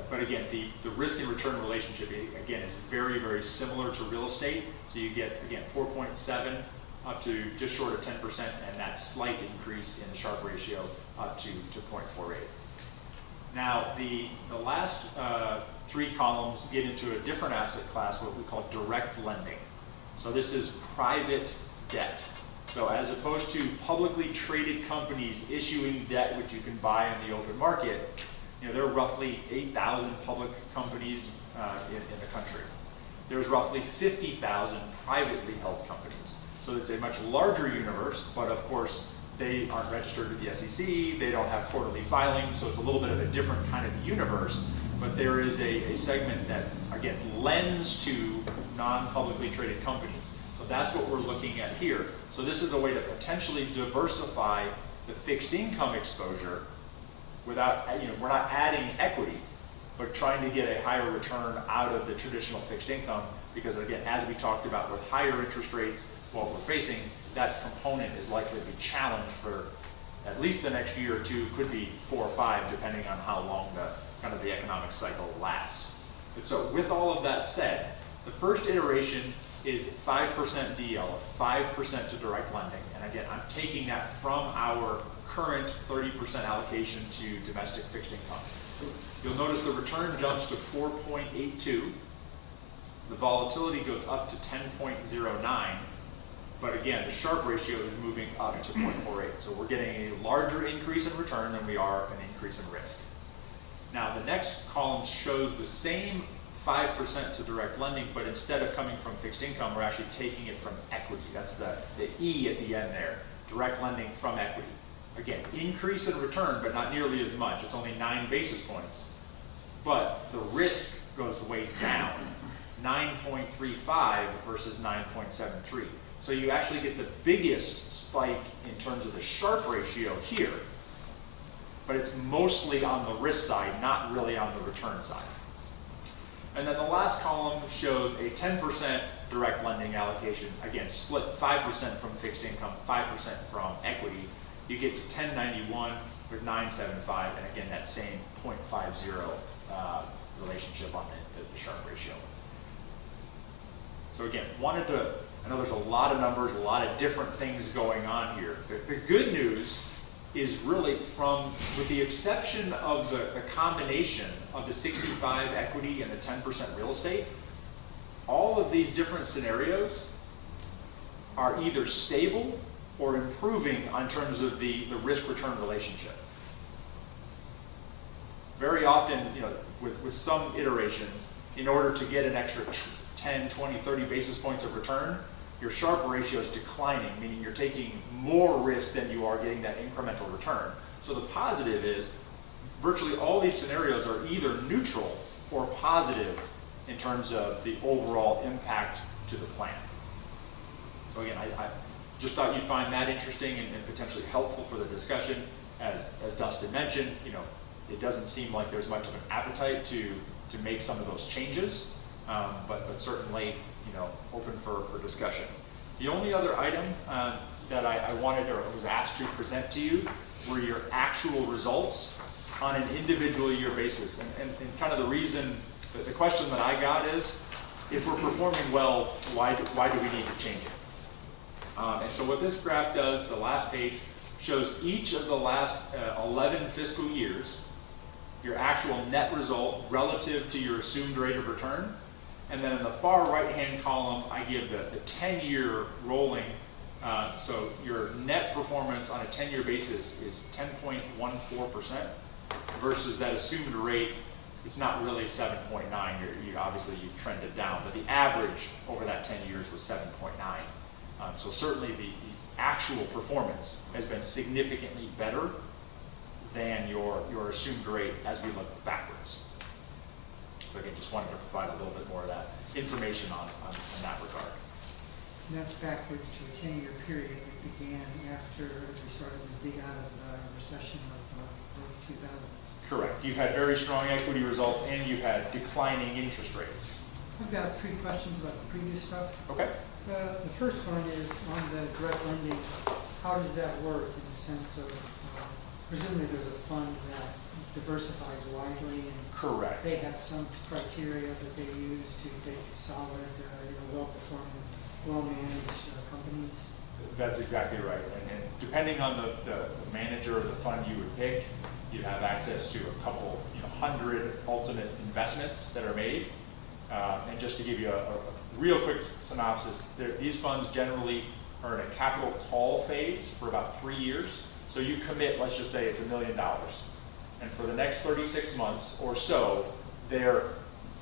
But again, the risk and return relationship, again, is very, very similar to real estate. So you get, again, 4.7 up to just short of 10%, and that slight increase in the Sharpe ratio up to 0.48. Now, the last three columns get into a different asset class, what we call direct lending. So this is private debt. So as opposed to publicly traded companies issuing debt which you can buy in the open market, there are roughly 8,000 public companies in the country. There's roughly 50,000 privately held companies. So it's a much larger universe, but of course they aren't registered with the SEC, they don't have quarterly filings, so it's a little bit of a different kind of universe. But there is a segment that, again, lends to non-publicly traded companies. So that's what we're looking at here. So this is a way to potentially diversify the fixed income exposure without, we're not adding equity, but trying to get a higher return out of the traditional fixed income. Because again, as we talked about with higher interest rates, what we're facing, that component is likely to be challenged for at least the next year or two, could be 4 or 5, depending on how long the economic cycle lasts. But so with all of that said, the first iteration is 5% DL, 5% to direct lending. And again, I'm taking that from our current 30% allocation to domestic fixed income. You'll notice the return jumps to 4.82. The volatility goes up to 10.09. But again, the Sharpe ratio is moving up to 0.48. So we're getting a larger increase in return than we are an increase in risk. Now the next column shows the same 5% to direct lending, but instead of coming from fixed income, we're actually taking it from equity. That's the E at the end there, direct lending from equity. Again, increase in return, but not nearly as much. It's only 9 basis points. But the risk goes way down, 9.35 versus 9.73. So you actually get the biggest spike in terms of the Sharpe ratio here, but it's mostly on the risk side, not really on the return side. And then the last column shows a 10% direct lending allocation, again, split 5% from fixed income, 5% from equity. You get to 1091, with 975, and again, that same 0.50 relationship on the Sharpe ratio. So again, I know there's a lot of numbers, a lot of different things going on here. The good news is really with the exception of the combination of the 65 equity and the 10% real estate, all of these different scenarios are either stable or improving on terms of the risk-return relationship. Very often, with some iterations, in order to get an extra 10, 20, 30 basis points of return, your Sharpe ratio is declining, meaning you're taking more risk than you are getting that incremental return. So the positive is virtually all these scenarios are either neutral or positive in terms of the overall impact to the plan. So again, I just thought you'd find that interesting and potentially helpful for the discussion. As Dustin mentioned, it doesn't seem like there's much of an appetite to make some of those changes, but certainly, open for discussion. The only other item that I wanted or was asked to present to you were your actual results on an individual year basis. And kind of the reason, the question that I got is, if we're performing well, why do we need to change it? And so what this graph does, the last page, shows each of the last 11 fiscal years, your actual net result relative to your assumed rate of return. And then in the far right-hand column, I give the 10-year rolling. So your net performance on a 10-year basis is 10.14% versus that assumed rate. It's not really 7.9. Obviously, you've trended down, but the average over that 10 years was 7.9. So certainly the actual performance has been significantly better than your assumed rate as we look backwards. So again, just wanted to provide a little bit more of that information on that regard. And that's backwards to a 10-year period that began after we started to dig out of the recession of 2000. Correct. You've had very strong equity results and you've had declining interest rates. I've got 3 questions about the previous stuff. Okay. The first one is on the direct lending. How does that work in the sense of, presumably there's a fund that diversifies widely and correct. They have some criteria that they use to take solid, well-performing, well-managed companies? That's exactly right. And depending on the manager or the fund you would pick, you'd have access to a couple, 100 ultimate investments that are made. And just to give you a real quick synopsis, these funds generally are in a capital call phase for about 3 years. So you commit, let's just say it's $1 million. And for the next 36 months or so, they're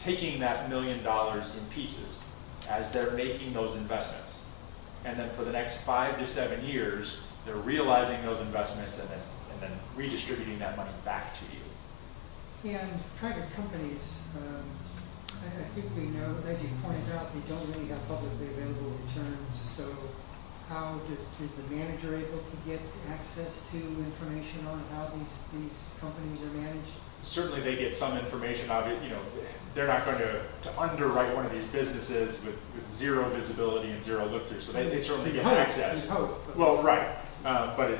taking that $1 million in pieces as they're making those investments. And then for the next 5 to 7 years, they're realizing those investments and then redistributing that money back to you. And private companies, I think we know, as you pointed out, they don't really have publicly available returns. So how is the manager able to get access to information on how these companies are managed? Certainly they get some information of it. They're not going to underwrite one of these businesses with zero visibility and zero look-through. So they certainly get access. Well, right. But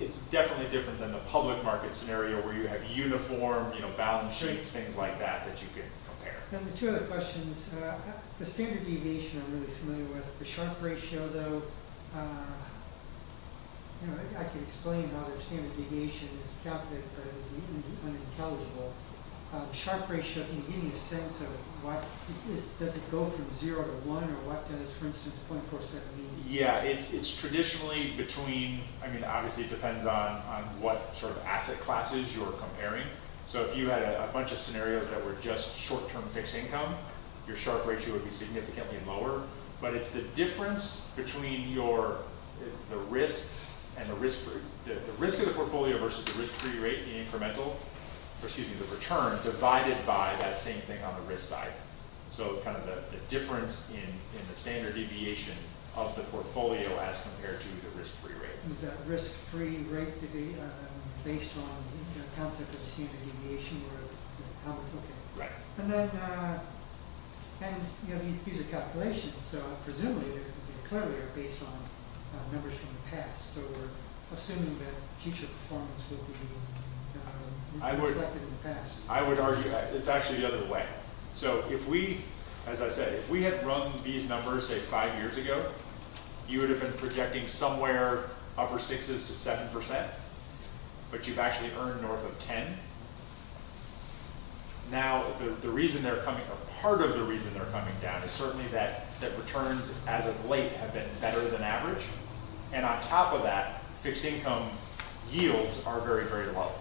it's definitely different than the public market scenario where you have uniform, balance sheets, things like that you can compare. And the 2 other questions, the standard deviation I'm really familiar with. The Sharpe ratio, though, I can explain how their standard deviation is calculated, but it would be unintelligible. The Sharpe ratio, can you give me a sense of what does it go from 0 to 1, or what does, for instance, 0.47 mean? Yeah, it's traditionally between, obviously it depends on what sort of asset classes you're comparing. So if you had a bunch of scenarios that were just short-term fixed income, your Sharpe ratio would be significantly lower. But it's the difference between the risk and the risk of the portfolio versus the risk-free rate, the return divided by that same thing on the risk side. So kind of the difference in the standard deviation of the portfolio as compared to the risk-free rate. Is that risk-free rate to be based on the concept of standard deviation, or how much? Okay. Right. And then, these are calculations, so presumably they clearly are based on numbers from the past. So we're assuming that future performance will be I would- reflected in the past. I would argue it's actually the other way. So if we, as I said, if we had run these numbers, say 5 years ago, you would have been projecting somewhere upper 6s to 7%, but you've actually earned north of 10. Now, the reason they're coming, or part of the reason they're coming down is certainly that returns as of late have been better than average. And on top of that, fixed income yields are very, very low.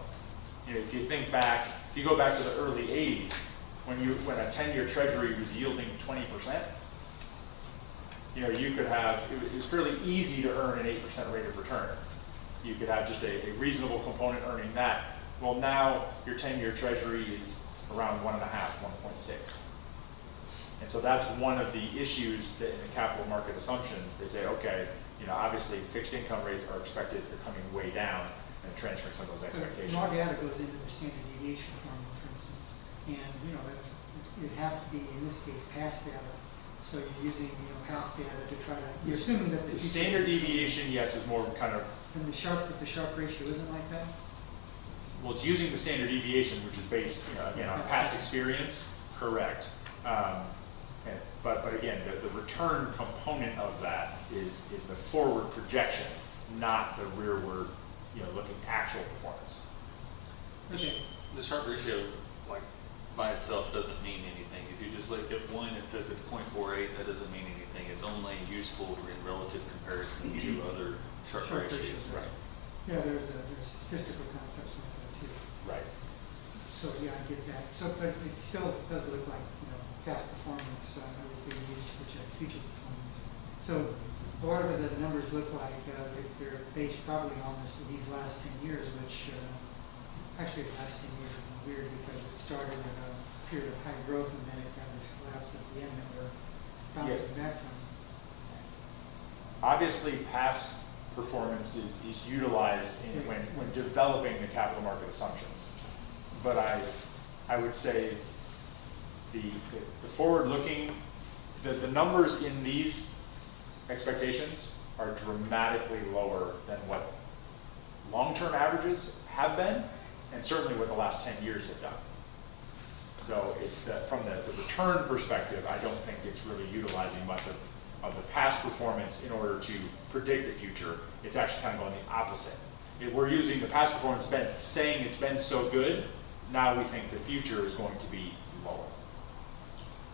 You know, if you think back, if you go back to the early 80s, when a 10-year treasury was yielding 20%, you know, you could have, it was fairly easy to earn an 8% rate of return. You could have just a reasonable component earning that. Well, now your 10-year treasury is around 1.5, 1.6. And so that's one of the issues that in the capital market assumptions, they say, okay, you know, obviously fixed income rates are expected, they're coming way down and transferring some of those expectations. Log data goes into the standard deviation formula, for instance, and, you know, it'd have to be, in this case, past data. So you're using, you know, past data to try to, you're assuming that the The future standard is- deviation, yes, is more kind of, And the Sharpe ratio isn't like that? well, it's using the standard deviation, which is based, you know, again, on past experience, correct. But again, the return component of that is the forward projection, not the rearward, you know, looking actual performance. Okay. The Sharpe ratio, like, by itself doesn't mean anything. If you just look at one, it says it's 0.48, that doesn't mean anything. It's only useful in relative comparison to other Sharpe Sharpe ratios. ratios, Right. Yeah, there's statistical concepts like that too. Right. So, yeah, I get that. So, but it still does look like, you know, past performance, is being used to project future performance. So, whatever the numbers look like, they're based probably on these last 10 years, which, actually the last 10 years is weird because it started at a period of high growth and then it got this collapse at the end that we're bouncing back from. Obviously, past performance is utilized when developing the capital market assumptions. But I would say the forward-looking, the numbers in these expectations are dramatically lower than what long-term averages have been, and certainly what the last 10 years have done. So from the return perspective, I don't think it's really utilizing much of the past performance in order to predict the future. It's actually kind of going the opposite. If we're using the past performance, saying it's been so good, now we think the future is going to be lower.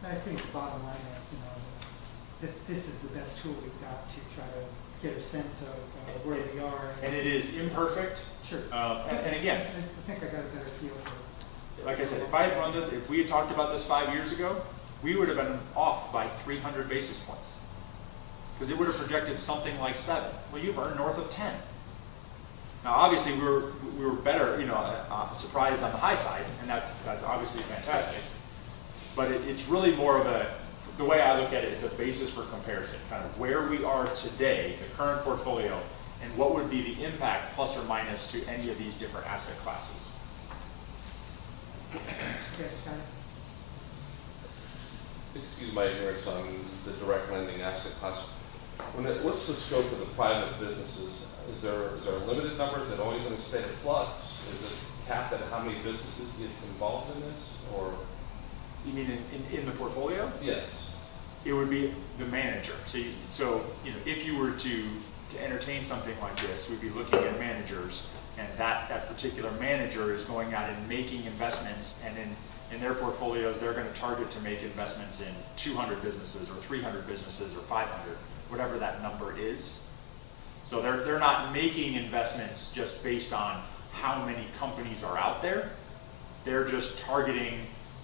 I think the bottom line is, you know, this is the best tool we've got to try to get a sense of where we are. And it is imperfect. Sure. And again, I think I got a better feel for it. like I said, if we had talked about this 5 years ago, we would have been off by 300 basis points. Because it would have projected something like 7. Well, you've earned north of 10. Now, obviously, we were better, you know, surprised on the high side, and that's obviously fantastic. But it's really more of the way I look at it, it's a basis for comparison, kind of where we are today, the current portfolio, and what would be the impact, plus or minus, to any of these different asset classes. Yes, Scott? Excuse my ignorance on the direct lending asset class. What's the scope of the private businesses? Is there a limited number? Is it always in a state of flux? Is it capped at how many businesses get involved in this? Or You mean in the portfolio? yes, It would be the manager. So you know, if you were to entertain something like this, we'd be looking at managers, and that particular manager is going out and making investments, and in their portfolios, they're going to target to make investments in 200 businesses or 300 businesses or 500, whatever that number is. So they're not making investments just based on how many companies are out there. They're just targeting,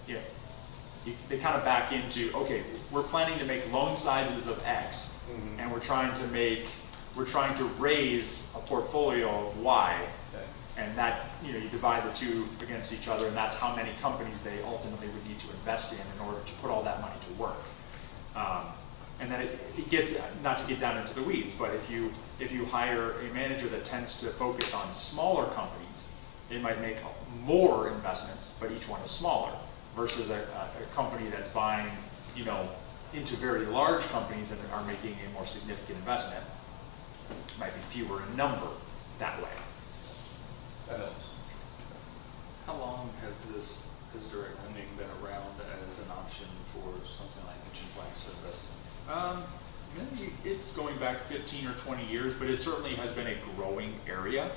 you know, they kind of back into, okay, we're planning to make loan sizes of X, and we're trying to raise a portfolio of Y, okay. and that, you know, you divide the two against each other, and that's how many companies they ultimately would need to invest in order to put all that money to work. And then it gets, not to get down into the weeds, but if you hire a manager that tends to focus on smaller companies, they might make more investments, but each one is smaller, versus a company that's buying, you know, into very large companies and are making a more significant investment. It might be fewer in number. that way. That helps. How long has direct lending been around as an option for something like pension plans to invest in? Maybe it's going back 15 or 20 years, but it certainly has been a growing area.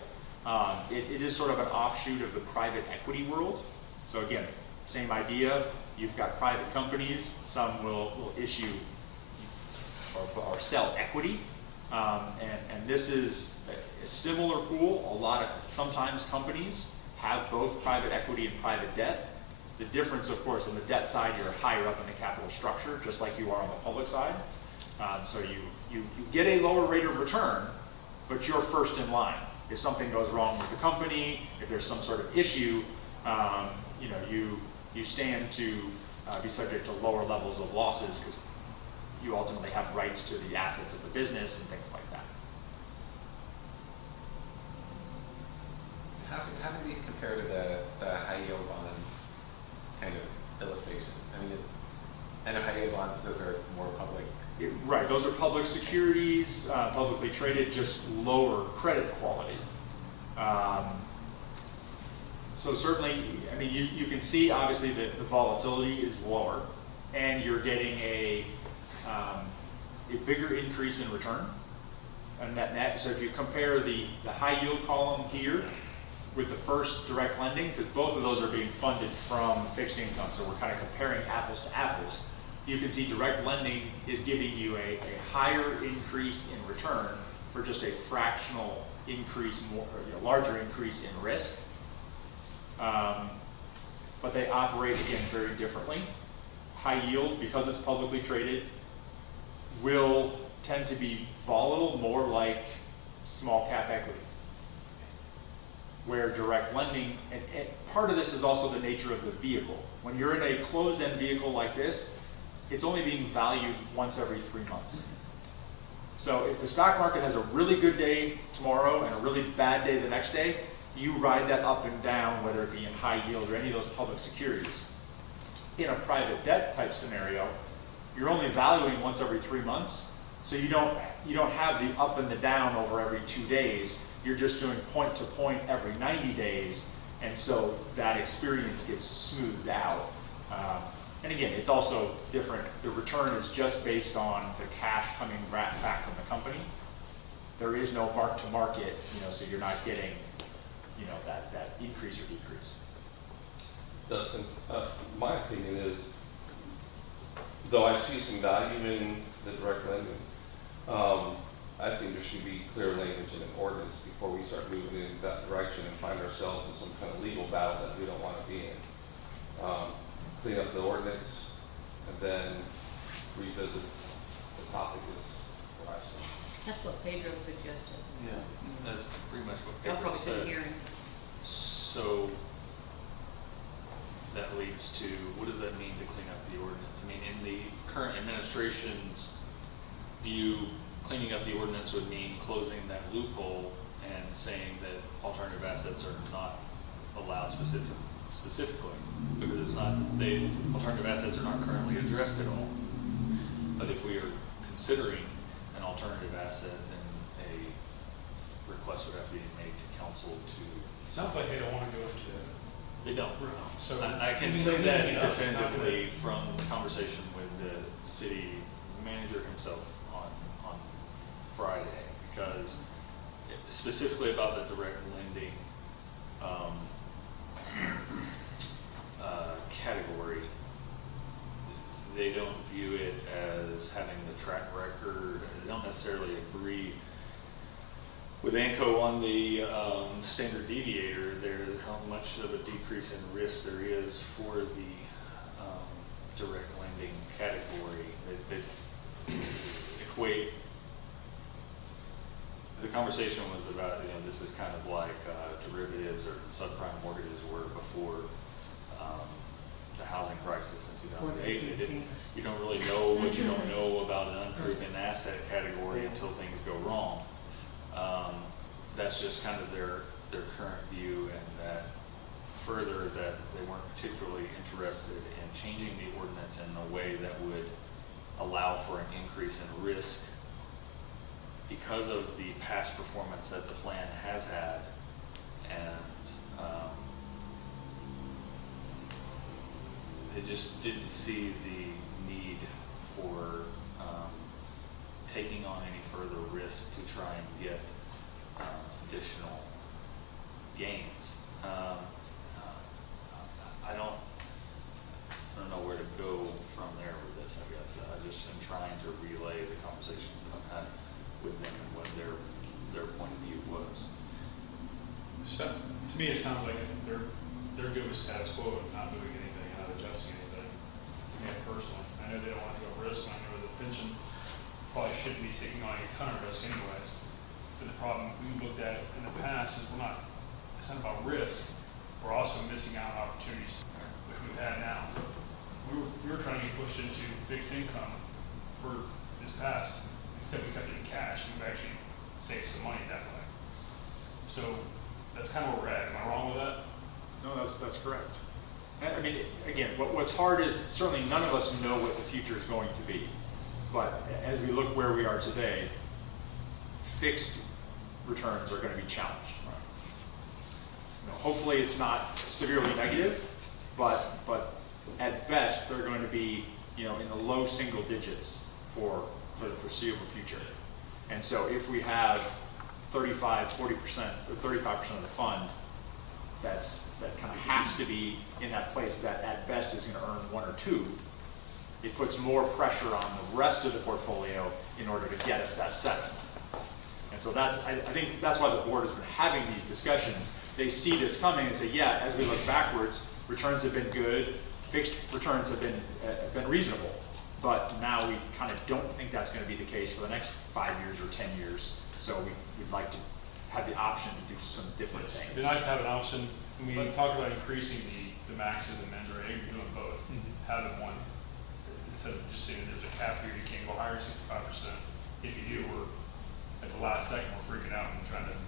It is sort of an offshoot of the private equity world. So again, same idea. You've got private companies. Some will issue or sell equity, and this is a similar pool. Sometimes companies have both private equity and private debt. The difference, of course, on the debt side, you're higher up in the capital structure, just like you are on the public side. So you get a lower rate of return, but you're first in line. If something goes wrong with the company, if there's some sort of issue, you stand to be subject to lower levels of losses because you ultimately have rights to the assets of the business and things like that. How do these compare to the high yield bond kind of illustration? I mean, I know high yield bonds, those are more public. Right, those are public securities, publicly traded, just lower credit quality. So certainly, I mean, you can see obviously that the volatility is lower, and you're getting a bigger increase in return, a net. So if you compare the high yield column here with the first direct lending, because both of those are being funded from fixed income, so we're kind of comparing apples to apples. You can see direct lending is giving you a higher increase in return for just a fractional increase, larger increase in risk. But they operate, again, very differently. High yield, because it's publicly traded, will tend to be volatile, more like small cap equity. Where direct lending, and part of this is also the nature of the vehicle. When you're in a closed-end vehicle like this, it's only being valued once every 3 months. So if the stock market has a really good day tomorrow and a really bad day the next day, you ride that up and down, whether it be in high yield or any of those public securities. In a private debt type scenario, you're only valuing once every 3 months, so you don't have the up and the down over every 2 days. You're just doing point to point every 90 days, and so that experience gets smoothed out. And again, it's also different. The return is just based on the cash coming back from the company. There is no mark to market, so you're not getting, that increase or decrease. Dustin, my opinion is, though I see some value in the direct lending, I think there should be clear language in an ordinance before we start moving in that direction and find ourselves in some kind of legal battle that we don't want to be in. Clean up the ordinance and then revisit the topic is what I see. That's what Pedro suggested. Yeah, that's pretty much what Y'all Pedro probably said. couldn't hear him. So that leads to, what does that mean to clean up the ordinance? I mean, in the current administration's view, cleaning up the ordinance would mean closing that loophole and saying that alternative assets are not allowed specifically, because it's not, alternative assets are not currently addressed at all. But if we are considering an alternative asset, then a request would have to be made to council to. Sounds like they don't want to go into. They don't. So I can say that definitively from the conversation with the city manager himself on Friday, because specifically about the direct lending category, they don't view it as having the track record. They don't necessarily agree with ANCO on the standard deviator. There's how much of a decrease in risk there is for the direct lending category. They equate. The conversation was about, this is kind of like derivatives or subprime mortgages were before the housing crisis in 2008. You don't really know what you don't know about an unproven asset category until things go wrong. That's just kind of their current view, and that further that they weren't particularly interested in changing the ordinance in a way that would allow for an increase in risk because of the past performance that the plan has had, and they just didn't see the need for taking on any further risk to try and get additional gains. I don't know where to go from there with this, I guess. I just am trying to relay the conversations that I've had with them and what their point of view was. So, to me, it sounds like they're good with status quo and not moving anything, not adjusting anything. To me personally, I know they don't want to go risk. I know as a pension, probably shouldn't be taking on a ton of risk anyways. But the problem we looked at in the past is it's not about risk. We're also missing out on opportunities, which we've had now. We were trying to get pushed into fixed income for this past. Instead, we kept it in cash. We've actually saved some money that way. So that's kind of where we're at. Am I wrong with that? No, that's correct. I mean, again, what's hard is certainly none of us know what the future is going to be. But as we look where we are today, fixed returns are going to be challenged. Hopefully it's not severely negative, but at best they're going to be in the low single digits for the foreseeable future. And so if we have 35, 40%, or 35% of the fund that kind of has to be in that place that at best is going to earn 1 or 2, it puts more pressure on the rest of the portfolio in order to get us that 7. And so I think that's why the board has been having these discussions. They see this coming and say, yeah, as we look backwards, returns have been good, fixed returns have been reasonable, but now we kind of don't think that's going to be the case for the next 5 years or 10 years. So we'd like to have the option to do some different things. It'd be nice to have an option. I mean, we talked about increasing the maxes and men's rate, you're doing both. Having one, instead of just saying there's a cap here, you can't go higher than 65%. If you do, we're at the last second, we're freaking out and trying to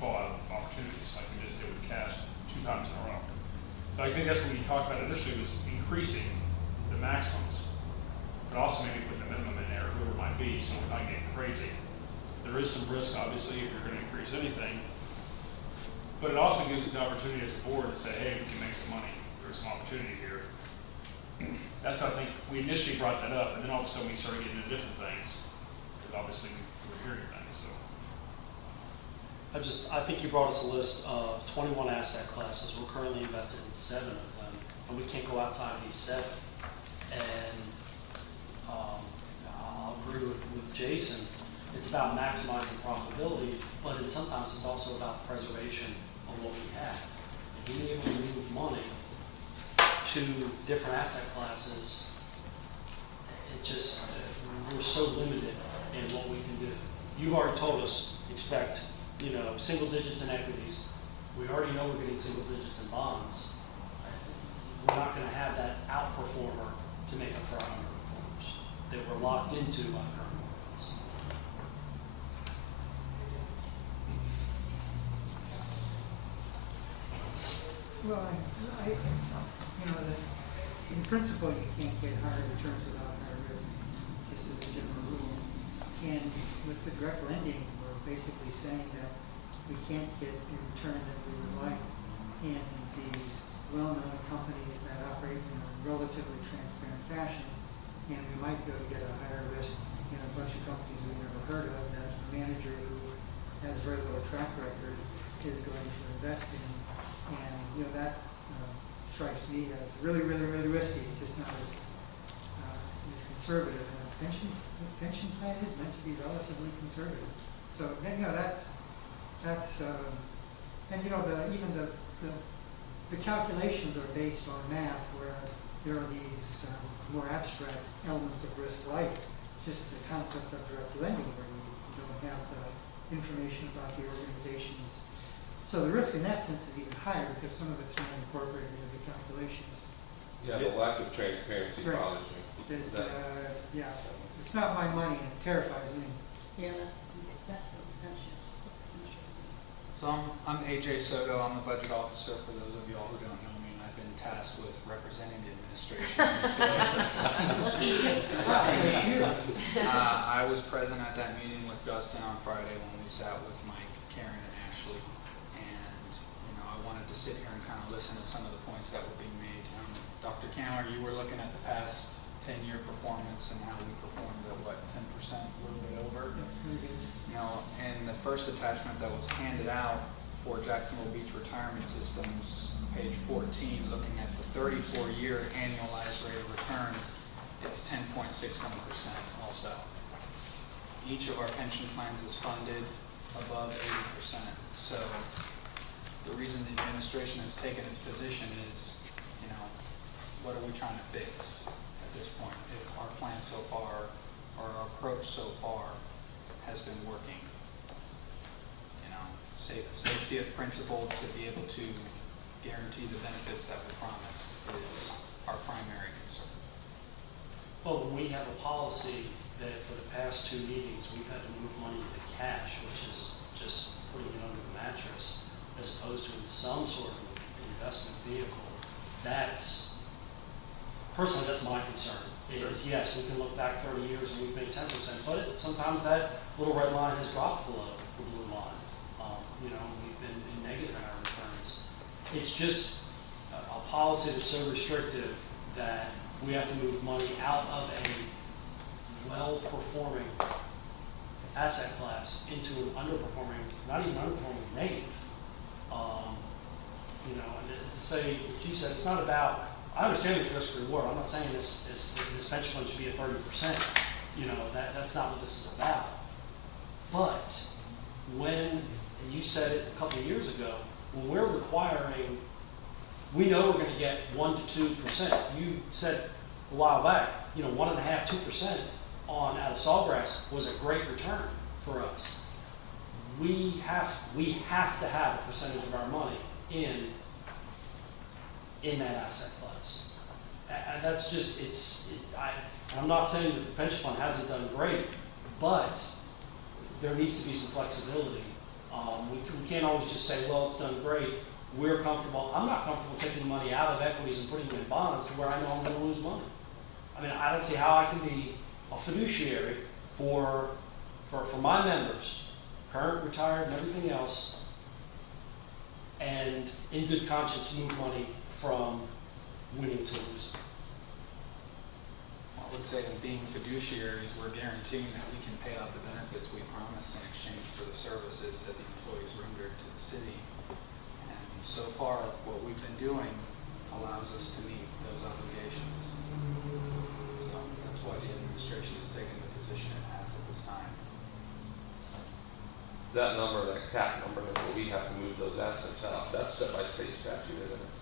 fall out of opportunities like we just did with cash 2 times in a row. So I think that's what we talked about initially, was increasing the maximums, but also maybe putting a minimum in there, whoever it might be, so we're not getting crazy. There is some risk, obviously, if you're going to increase anything, but it also gives us the opportunity as a board to say, hey, we can make some money. There's some opportunity here. That's how I think we initially brought that up, and then all of a sudden we started getting into different things, because obviously we're hearing things. So I think you brought us a list of 21 asset classes. We're currently invested in 7 of them, and we can't go outside of these 7. And I'll agree with Jason. It's about maximizing profitability, but sometimes it's also about preservation of what we have. And being able to move money to different asset classes, we're so limited in what we can do. You've already told us, expect single digits in equities. We already know we're getting single digits in bonds. We're not going to have that outperformer to make up for our underperformers that we're locked into by current markets. Well, in principle, you can't get higher returns without higher risk, just as a general rule. And with the direct lending, we're basically saying that we can't get the return that we would like in these well-known companies that operate in a relatively transparent fashion. And we might go to get a higher risk in a bunch of companies we've never heard of that the manager who has very little track record is going to invest in. And that strikes me as really, really, really risky. It's just not as conservative. And a pension plan is meant to be relatively conservative. So then, and even the calculations are based on math, whereas there are these more abstract elements of risk, like just the concept of direct lending, where you don't have the information about the organizations. So the risk in that sense is even higher because some of it's not incorporated into the calculations. Yeah, the lack of transparency Right. bothers me. It's not my money and it terrifies me. Yeah, that's what pension. So I'm AJ Soto. I'm the budget officer for those of y'all who don't know me, and I've been tasked with representing the administration today. I was present at that meeting with Dustin sat with Mike, Karen, and Ashley, and, I wanted to sit here and kind of listen to some of the points that were being made. Dr. Candler, you were looking at the past 10-year performance and how we performed at, what, 10%, a little bit over? In the first attachment that was handed out for Jacksonville Beach Retirement Systems, page 14, looking at the 34-year annualized rate of return, it's 10.61% also. Each of our pension plans is funded above 80%. So the reason the administration has taken its position is, what are we trying to fix at this point? If our plan so far, or our approach so far, has been working. Safety of principle to be able to guarantee the benefits that we promise is our primary concern. Well, we have a policy that for the past 2 meetings, we've had to move money to cash, which is just putting it under the mattress, as opposed to in some sort of investment vehicle. Personally, that's my concern. Is yes, we can look back 30 years and we've made 10%, but sometimes that little red line has dropped below the blue line. We've been negative in our returns. It's just a policy that's so restrictive that we have to move money out of a well-performing asset class into an underperforming, not even underperforming, negative. And to say what you said, it's not about. I understand this risk reward. I'm not saying this pension fund should be at 30%. That's not what this is about. But and you said it a couple of years ago, when we're requiring, we know we're going to get 1 to 2%. You said a while back, 1.5%, 2% out of Sawgrass was a great return for us. We have to have a percentage of our money in that asset class. And that's just, I'm not saying that the pension fund hasn't done great, but there needs to be some flexibility. We can't always just say, well, it's done great. We're comfortable. I'm not comfortable taking the money out of equities and putting it in bonds to where I know I'm going to lose money. I don't see how I can be a fiduciary for my members, current, retired, and everything else, and in good conscience move money from winning to losing. I would say that being fiduciaries, we're guaranteeing that we can pay out the benefits we promise in exchange for the services that the employees rendered to the city. And so far, what we've been doing allows us to meet those obligations. So that's why the administration has taken the position it has at this time. That number, that cap number, that we have to move those assets out, that's set by state statute, isn't it?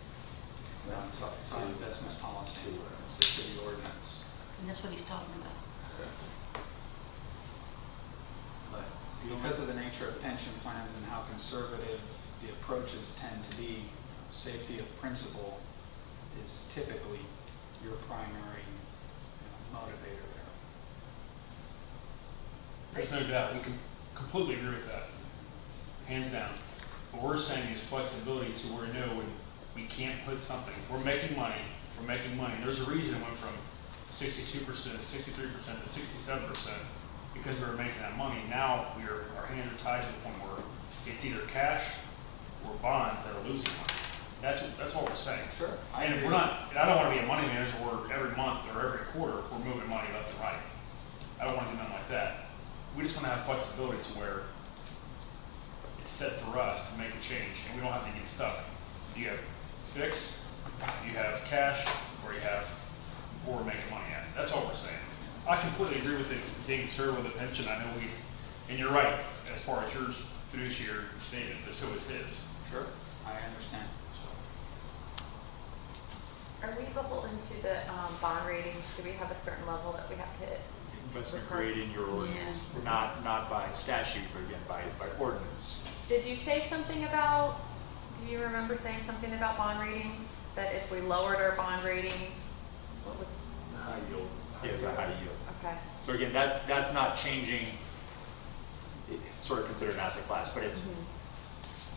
No, it's not investment policy, it's the city ordinance. And that's what he's talking about. But because of the nature of pension plans and how conservative the approaches tend to be, safety of principle is typically your primary motivator there. There's no doubt, we can completely agree with that, hands down. What we're saying is flexibility to where when we can't put something, we're making money. There's a reason it went from 62% to 63% to 67% because we were making that money. Now our hands are tied to the point where it's either cash or bonds that are losing money. That's what we're saying. Sure. And we're not. And I don't want to be a money manager where every month or every quarter we're moving money left and right. I don't want to do nothing like that. We just want to have flexibility to where it's set for us to make a change, and we don't have to get stuck. You have fixed, you have cash, or you have where we're making money at. That's all we're saying. I completely agree with it being conservative with the pension. I know and you're right as far as yours fiduciary statement, but so is his. Sure, I understand. Are we beholden to the bond ratings? Do we have a certain level that we have to hit? Investment grade in your ordinance, not by statute, but again by ordinance. Did you say something about, do you remember saying something about bond ratings? That if we lowered our bond rating, what was? High yield. Yeah, the high yield. Okay. So again, that's not changing, it's sort of considered an asset class, but it's,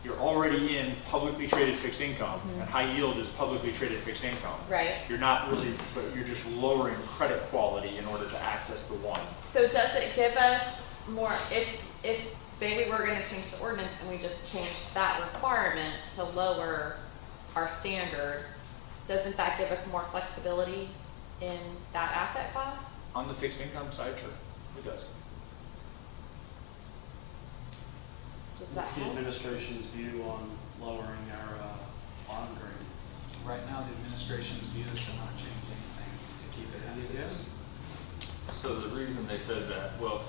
you're already in publicly traded fixed income, and high yield is publicly traded fixed income. Right. You're not really, but you're just lowering credit quality in order to access the one. So does it give us more, if say we were gonna change the ordinance and we just changed that requirement to lower our standard, doesn't that give us more flexibility in that asset class? On the fixed income side, sure, it does. Does that What's the help? administration's view on lowering our bond rating? Right now, the administration's view is to not change anything, to keep it as is. So the reason they said that, well,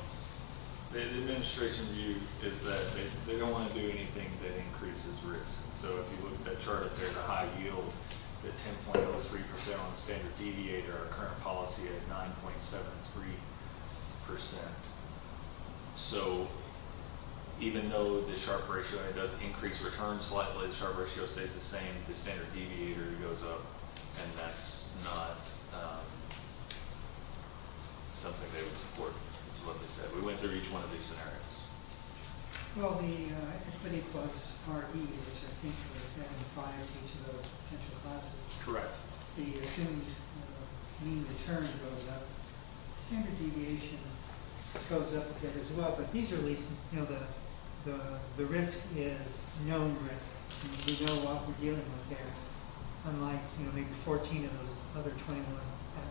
the administration view is that they don't want to do anything that increases risk. So if you look at that chart up there, the high yield is at 10.03% on the standard deviator, our current policy at 9.73%. So even though the Sharpe ratio does increase return slightly, the Sharpe ratio stays the same, the standard deviator goes up, and that's not something they would support, is what they said. We went through each one of these scenarios. Well, the equity plus RE, which I think was having 5 to each of those potential classes, Correct. the assumed mean return goes up. Standard deviation goes up a bit as well, but these are at least, the risk is known risk. And we know what we're dealing with there. Unlike, maybe 14 of those other 21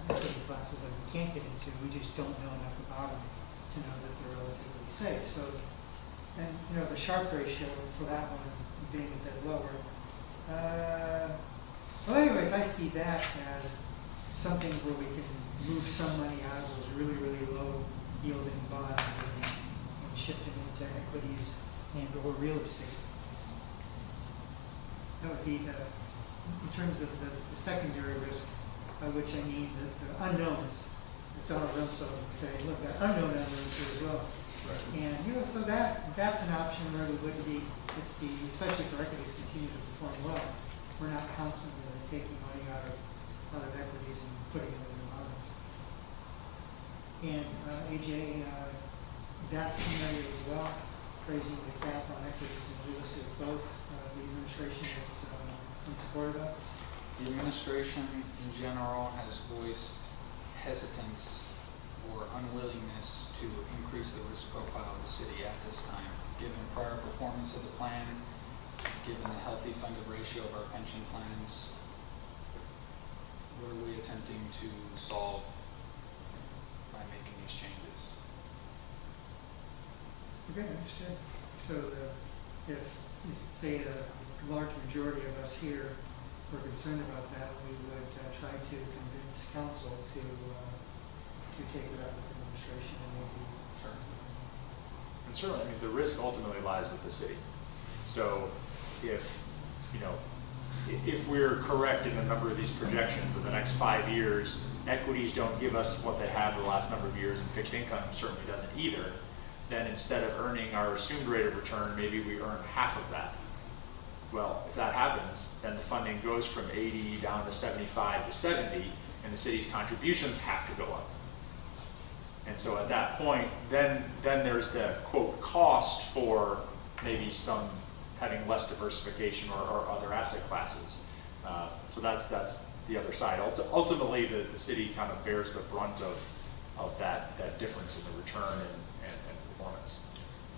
equity classes that we can't get into, we just don't know enough about them to know that they're relatively safe. So, and the Sharpe ratio for that one being a bit lower. Well, anyways, I see that as something where we can move some money out of those really, really low yielding bonds and shift them into equities and or real estate. That would be in terms of the secondary risk, by which I mean the unknowns. As Donald Rumsfeld would say, look, there are unknown elements here as well. Right. And so that's an option where we wouldn't be, especially if our equities continue to perform well, we're not constantly taking money out of equities and putting it in bonds. And AJ, that scenario as well, raising the cap on equities and real estate, both the administration is in support of that. The administration in general has voiced hesitance or unwillingness to increase the risk profile of the city at this time. Given prior performance of the plan, given the healthy funded ratio of our pension plans, what are we attempting to solve by making these changes? Okay, understood. So if say a large majority of us here were concerned about that, we would try to convince council to take it up with the administration and maybe. Sure. And certainly, the risk ultimately lies with the city. So if we're correct in a number of these projections in the next 5 years, equities don't give us what they have the last number of years, and fixed income certainly doesn't either, then instead of earning our assumed rate of return, maybe we earn half of that. Well, if that happens, then the funding goes from 80 down to 75 to 70, and the city's contributions have to go up. And so at that point, then there's the quote cost for maybe some having less diversification or other asset classes. So that's the other side. Ultimately, the city kind of bears the brunt of that difference in the return and performance.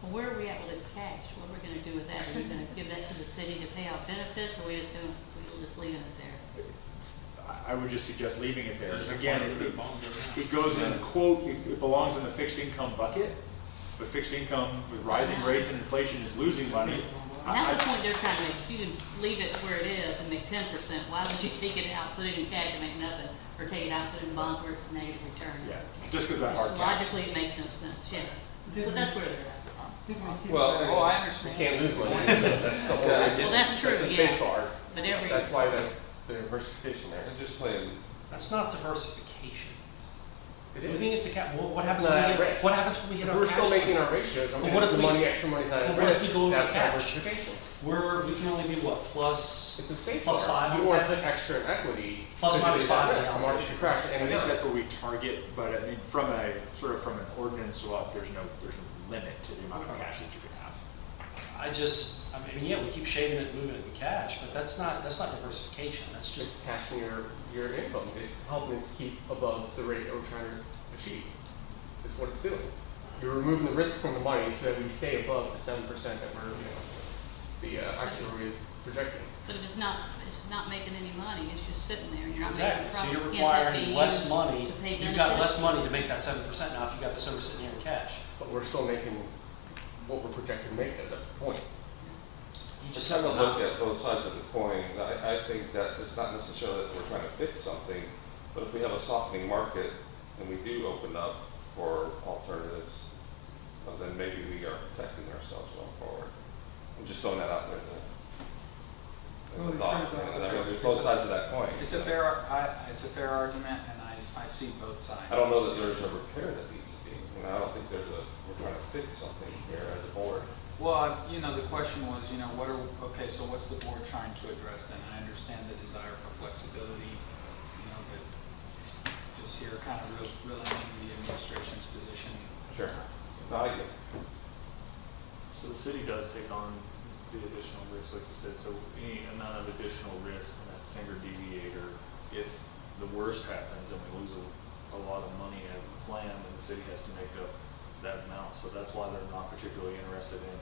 Well, where are we at with this cash? What are we gonna do with that? Are we gonna give that to the city to pay out benefits, or we'll just leaving it there? I would just suggest leaving it there. Again, it goes in quote, it belongs in the fixed income bucket, but fixed income with rising rates and inflation is losing money. And that's the point they're trying to make. If you can leave it where it is and make 10%, why would you take it out, put it in cash and make nothing? Or take it out, put it in bonds where it's a negative return? Yeah, just because that hard cap. Logically, it makes no sense, yeah. So that's where they're at. Well, I understand. You can't lose money. That's the whole reason. Well, that's true, That's the yeah. safeguard. But every. That's why the diversification there. I'm just playing. That's not diversification. It is. Moving it to cap, what happens It's when not we at get, risk. what happens when we hit our We're cash still flow? making our ratios. I But mean, what if if the we- money, extra money's not at but what if risk, we go over that's cash? diversification. We can only be what, plus, It's a safeguard. plus 5 You on want to cash? put extra in equity. Plus because minus it is at 5 risk. The market could crash at I any think time. that's what we target, but I mean, from an ordinance, there's no limit to the amount of cash that you can have. I mean, yeah, we keep shaving it, moving it in cash, but that's not diversification, that's just, Just cashing your income. It's helping us keep above the rate that we're trying to achieve. That's what it's doing. you're removing the risk from the money so that we stay above the 7% that we're, the actuary is projecting. But if it's not making any money, it's just sitting there, and you're not Exactly, making a so profit. you're Can't that requiring be less used money, to pay you've got less benefits? money to make that 7% now if you got the server sitting here in cash. But we're still making what we're projected to make there. That's the point. You Just just have have to look at both sides of the coin. I think that it's not necessarily that we're trying to fix something, but if we have a softening market and we do open up for alternatives, then maybe we are protecting ourselves going forward. I'm just throwing that out there as a Well, thought. we've heard about I mean, there's both sides of that coin. It's a fair argument, and I see both sides. I don't know that there's a repair that needs to be. I don't think we're trying to fix something here as a board. Well, the question was, so what's the board trying to address then? I understand the desire for flexibility, but just here kind of reeling in the administration's position. Sure. No, I get it. So the city does take on the additional risk, like you said, so any amount of additional risk in that standard deviator, if the worst happens and we lose a lot of money as a plan, then the city has to make up that amount. So that's why they're not particularly interested in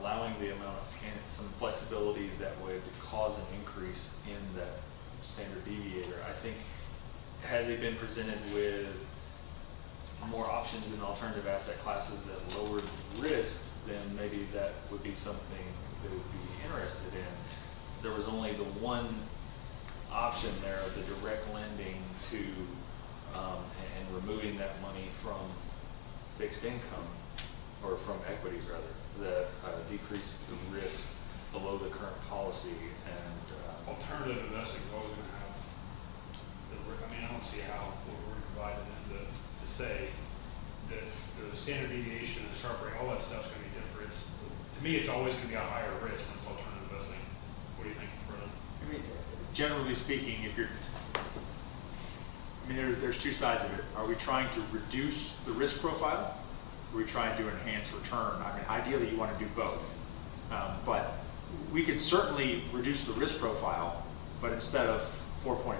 allowing the amount of some flexibility that would cause an increase in that standard deviator. I think had they been presented with more options in alternative asset classes that lowered risk, then maybe that would be something they would be interested in. There was only the one option there of the direct lending to and removing that money from fixed income, or from equities rather, that decreased the risk below the current policy. And alternative investing is always going to have I don't see how we're divided into to say that the standard deviation and the sharp rate, all that stuff's going to be different. To me, it's always going to be a higher risk when it's alternative investing. What do you think, Brendan? I mean, generally speaking, there's two sides of it. Are we trying to reduce the risk profile? Or are we trying to enhance return? I mean, ideally, you want to do both. But we could certainly reduce the risk profile, but instead of 4.5,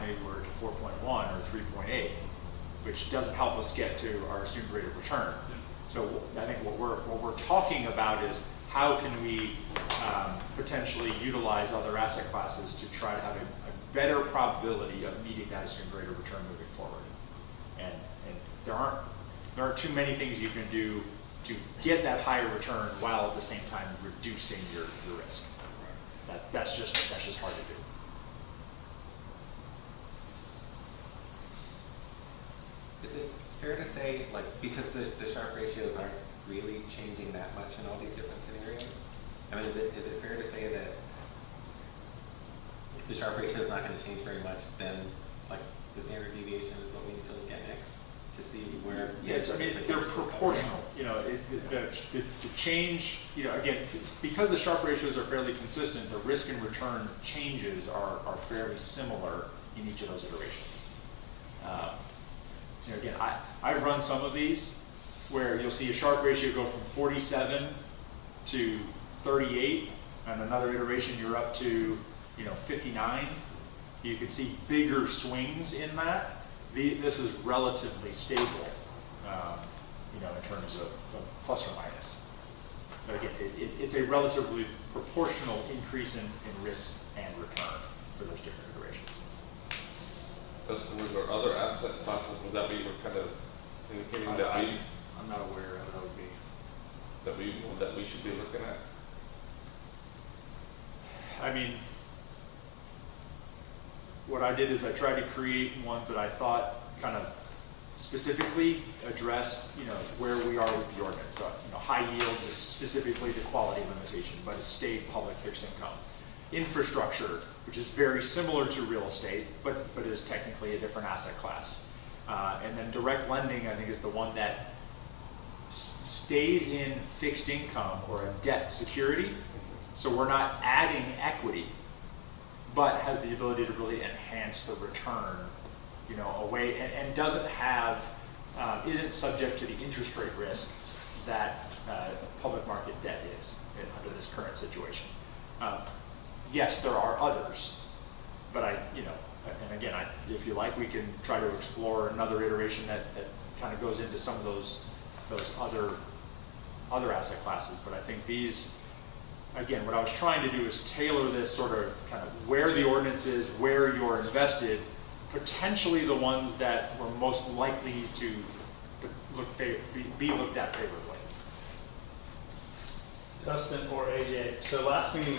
maybe we're to 4.1 or 3.8, which doesn't help us get to our assumed rate of return. So I think what we're talking about is how can we potentially utilize other asset classes to try to have a better probability of meeting that assumed rate of return moving forward. And there aren't too many things you can do to get that higher return while at the same time reducing your risk. That's just hard to do. Is it fair to say, because the Sharpe ratios aren't really changing that much in all these different scenarios? I mean, is it fair to say that if the Sharpe ratio is not going to change very much, then the standard deviation is what we need to look at next to see where? They're proportional. The change, again, because the Sharpe ratios are fairly consistent, the risk and return changes are fairly similar in each of those iterations. Again, I've run some of these where you'll see a Sharpe ratio go from 47 to 38, and another iteration you're up to 59. You can see bigger swings in that. This is relatively stable, in terms of plus or minus. But again, it's a relatively proportional increase in risk and return for those different iterations. Customers or other asset classes, was that what you were kind of indicating I'm not aware of that would be. That we should be looking at? I mean, what I did is I tried to create ones that I thought kind of specifically addressed, where we are with the ordinance. So, high yield, just specifically the quality limitation, but it stayed public fixed income. Infrastructure, which is very similar to real estate, but is technically a different asset class. And then direct lending, I think, is the one that stays in fixed income or a debt security. So we're not adding equity, but has the ability to really enhance the return, away, and doesn't have, isn't subject to the interest rate risk that public market debt is under this current situation. Yes, there are others, but and again, if you like, we can try to explore another iteration that kind of goes into some of those those other asset classes. But I think these, again, what I was trying to do is tailor this sort of kind of where the ordinance is, where you're invested, potentially the ones that were most likely to be looked at favorably. Dustin or AJ, so last meeting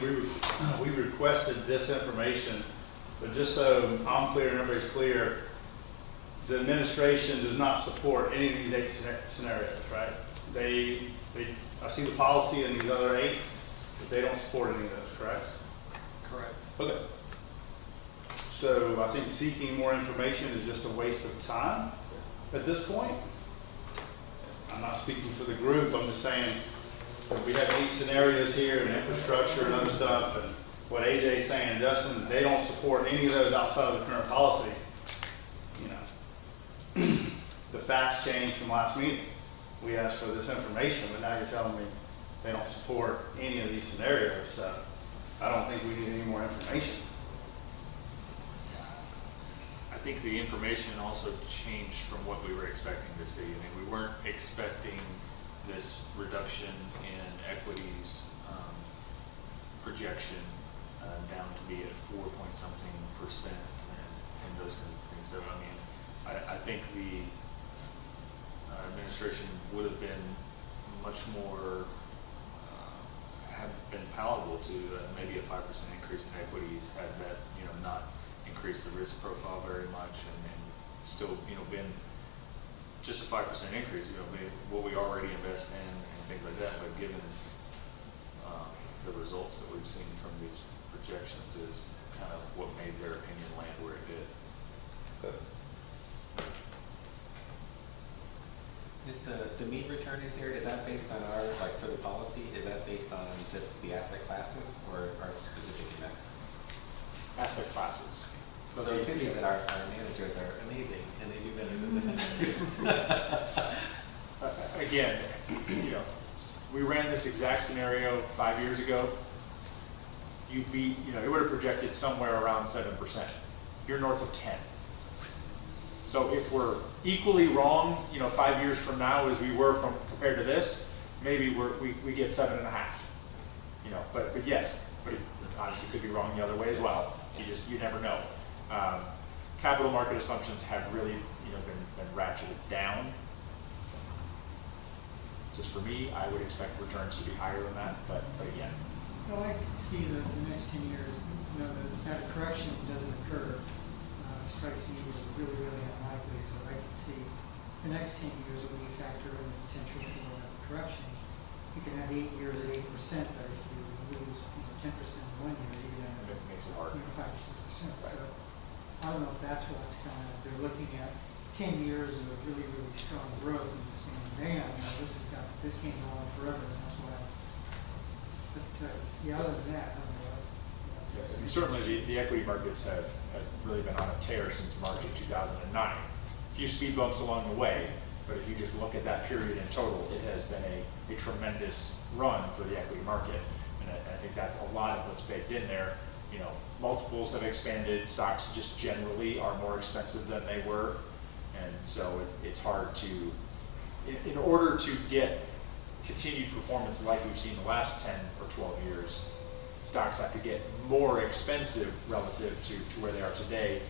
we requested this information, but just so I'm clear and everybody's clear, the administration does not support any of these 8 scenarios, right? I see the policy in these other 8, but they don't support any of those, correct? Correct. Okay. So I think seeking more information is just a waste of time at this point. I'm not speaking for the group, I'm just saying that we have 8 scenarios here and infrastructure and other stuff, and what AJ's saying, and Dustin, they don't support any of those outside of the current policy. You know, the facts changed from last meeting. We asked for this information, but now you're telling me they don't support any of these scenarios, so I don't think we need any more information. I think the information also changed from what we were expecting to see. I mean, we weren't expecting this reduction in equities projection down to be at 4-point-something% and those kinds of things. So, I mean, I think the administration would have been much more, have been palatable to maybe a 5% increase in equities had that, you know, not increased the risk profile very much and still, you know, been just a 5% increase, you know, what we already invest in and things like that, but given the results that we've seen from these projections is kind of what made their opinion land where it did. Is the mean return in here, is that based on ours, like for the policy, is that based on just the asset classes or our specific investments? Asset classes. So it could be that our managers are amazing and they do better than the senators. Again, you know, we ran this exact scenario 5 years ago. You know, it would have projected somewhere around 7%. You're north of 10. So if we're equally wrong, you know, 5 years from now as we were compared to this, maybe we get 7.5. You know, but yes, but it obviously could be wrong the other way as well. You never know. Capital market assumptions have really, you know, been ratcheted down. Just for me, I would expect returns to be higher than that, but again. Well, I can see the next 10 years, you know, that correction doesn't occur. Strikes me as really, really unlikely, so I can see the next 10 years when you factor in the potential for a correction. You can have 8 years at 8%, but if you lose 10% in 1 year, you're going to have It makes it hard. 5 or 6%. Right. So I don't know if that's what's kind of, they're looking at 10 years of really, really strong growth and saying, man, you know, this can't go on forever, and that's why. But yeah, other than that, I don't know. Yes, and certainly the equity markets have really been on a tear since March of 2009. A few speed bumps along the way, but if you just look at that period in total, it has been a tremendous run for the equity market. And I think that's a lot of what's baked in there. You know, multiples have expanded, stocks just generally are more expensive than they were. And so it's hard to, in order to get continued performance like we've seen the last 10 or 12 years, stocks have to get more expensive relative to where they are today,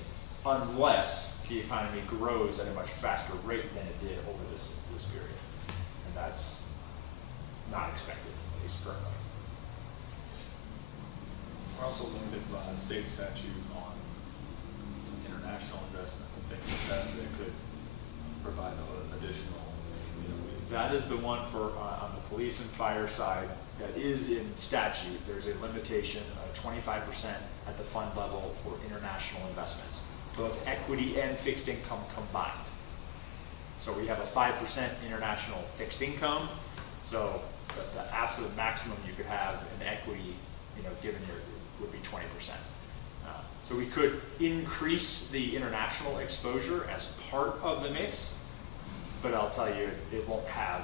unless the economy grows at a much faster rate than it did over this period. And that's not expected, at least currently. We're also limited by state statute on international investments and things like that that could provide additional, you know. That is the one for, on the police and fire side, that is in statute. There's a limitation of 25% at the fund level for international investments, both equity and fixed income combined. So we have a 5% international fixed income. So the absolute maximum you could have in equity, you know, given your, would be 20%. So we could increase the international exposure as part of the mix, but I'll tell you, it won't have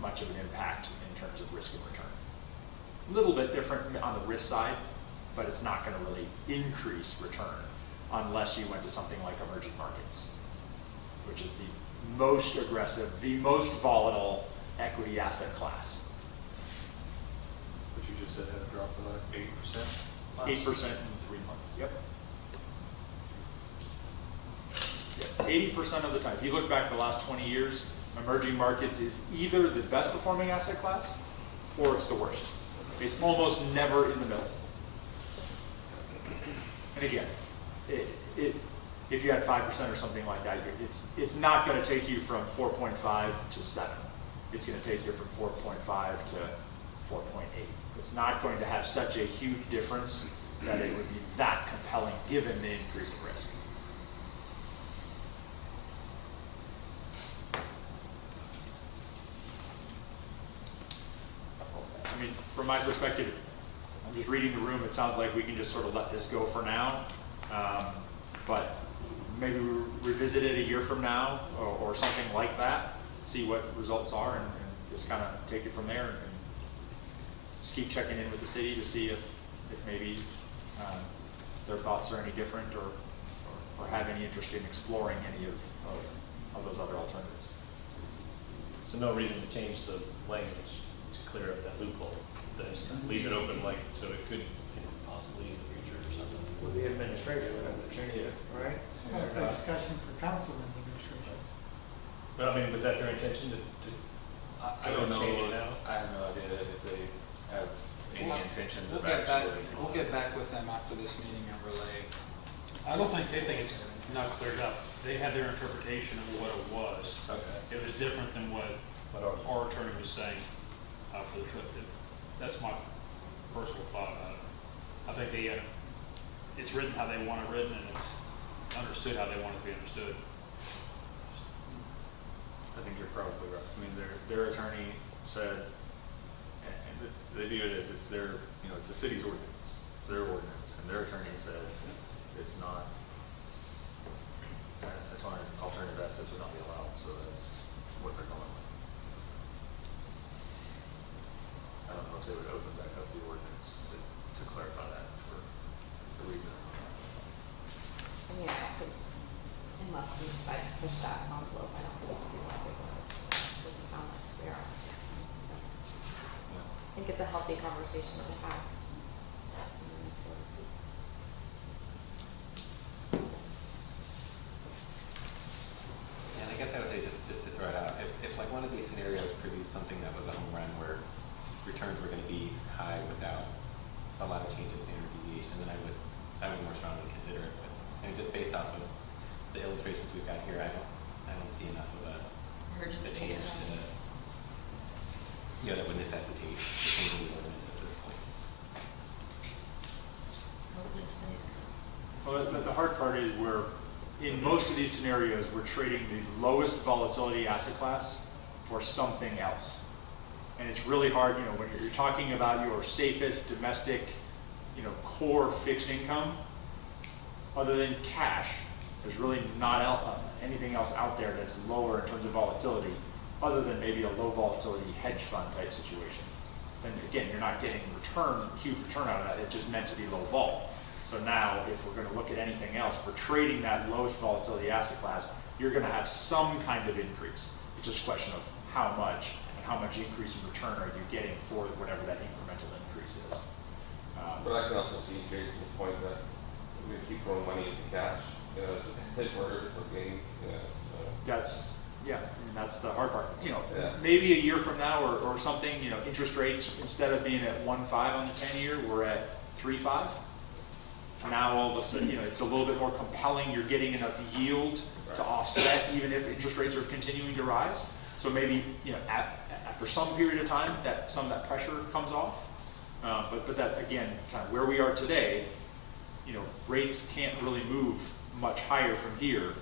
much of an impact in terms of risk and return. A little bit different on the risk side, but it's not going to really increase return unless you went to something like emerging markets, which is the most aggressive, the most volatile equity asset class. But you just said had dropped to like 8%? 8% in 3 months, yep. 80% of the time, if you look back the last 20 years, emerging markets is either the best performing asset class or it's the worst. It's almost never in the middle. And again, if you had 5% or something like that, it's not going to take you from 4.5 to 7. It's going to take you from 4.5 to 4.8. It's not going to have such a huge difference that it would be that compelling given the increase in risk. I mean, from my perspective, I'm just reading the room. It sounds like we can just sort of let this go for now. But maybe we revisit it a year from now or something like that, see what results are, and just kind of take it from there and just keep checking in with the city to see if maybe their thoughts are any different or have any interest in exploring any of those other alternatives. So no reason to change the language to clear up that loophole, then leave it open like so it could possibly in the future or something. With the administration, would have to change it, right? That's a discussion for council and administration. But I mean, was that their intention to I don't know. change it now? I have no idea if they have any intentions We'll of get back, actually. we'll get back with them after this meeting and relay. I don't think they think it's not cleared up. They had their interpretation of what it was. Okay. It was different than what our attorney was saying for the trip. That's my personal thought about it. I think it's written how they want it written, and it's understood how they want it to be understood. I think you're probably right. I mean, their attorney said, and they view it as it's their, it's the city's ordinance, it's their ordinance, and their attorney said it's not. Alternative assets would not be allowed, so that's what they're going with. I don't know if they would open back up the ordinance to clarify that for the reason. I mean, I don't think, unless we decide to push that envelope, I don't really see why they would. It doesn't sound like we are. So, I think it's a healthy conversation to have. And I guess I would say just to throw it out, if like one of these scenarios produced something that was a home run where returns were going to be high without a lot of change in standard deviation, then I would more strongly consider it. But I mean, just based off of the illustrations we've got here, I don't see enough of a change to that would necessitate changing the ordinance at this point. Well, the hard part is in most of these scenarios, we're trading the lowest volatility asset class for something else. And it's really hard, when you're talking about your safest domestic, core fixed income, other than cash, there's really not anything else out there that's lower in terms of volatility, other than maybe a low volatility hedge fund type situation. And again, you're not getting huge return out of that, it's just meant to be low vol. So now, if we're going to look at anything else, for trading that lowest volatility asset class, you're going to have some kind of increase. It's just a question of how much, and how much increase in return are you getting for whatever that incremental increase is. But I can also see Jason's point that we keep throwing money into cash, for gain, That's the hard part. Yeah. Maybe a year from now or something, interest rates, instead of being at 1.5 on the 10-year, we're at 3.5. Now all of a sudden, it's a little bit more compelling. You're getting enough yield to offset even if interest rates are continuing to rise. So maybe, after some period of time, that some of that pressure comes off. But that, again, kind of where we are today, rates can't really move much higher from here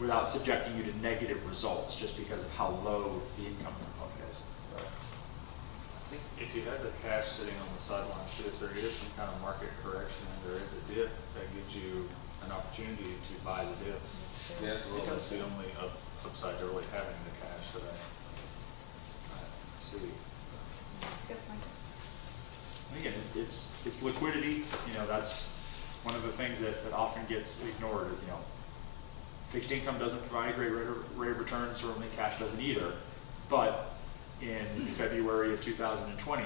without subjecting you to negative results just because of how low the income component is. I think if you had the cash sitting on the sidelines, if there is some kind of market correction and there is a dip, that gives you an opportunity to buy the dip. Yeah, That's the only upside to really having the cash that I see. Good point. Again, it's liquidity. That's one of the things that often gets ignored. Fixed income doesn't provide a great rate of return, certainly cash doesn't either. But in February of 2020,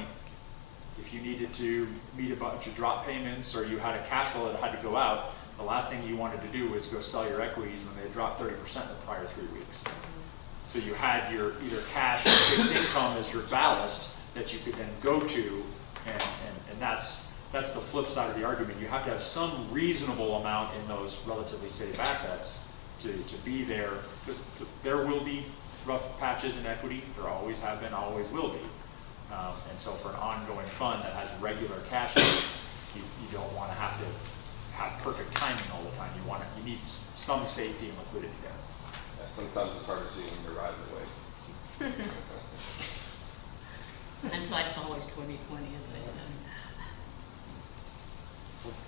if you needed to meet a bunch of drop payments or you had a cash flow that had to go out, the last thing you wanted to do was go sell your equities when they had dropped 30% in the prior 3 weeks. So you had your either cash or fixed income as your ballast that you could then go to, and that's the flip side of the argument. You have to have some reasonable amount in those relatively safe assets to be there, because there will be rough patches in equity. There always have been, always will be. And so for an ongoing fund that has regular cash flows, you don't want to have perfect timing all the time. You need some safety and liquidity there. Yeah, sometimes it's hard to see when you're riding away. Hindsight's always 20/20, as they say.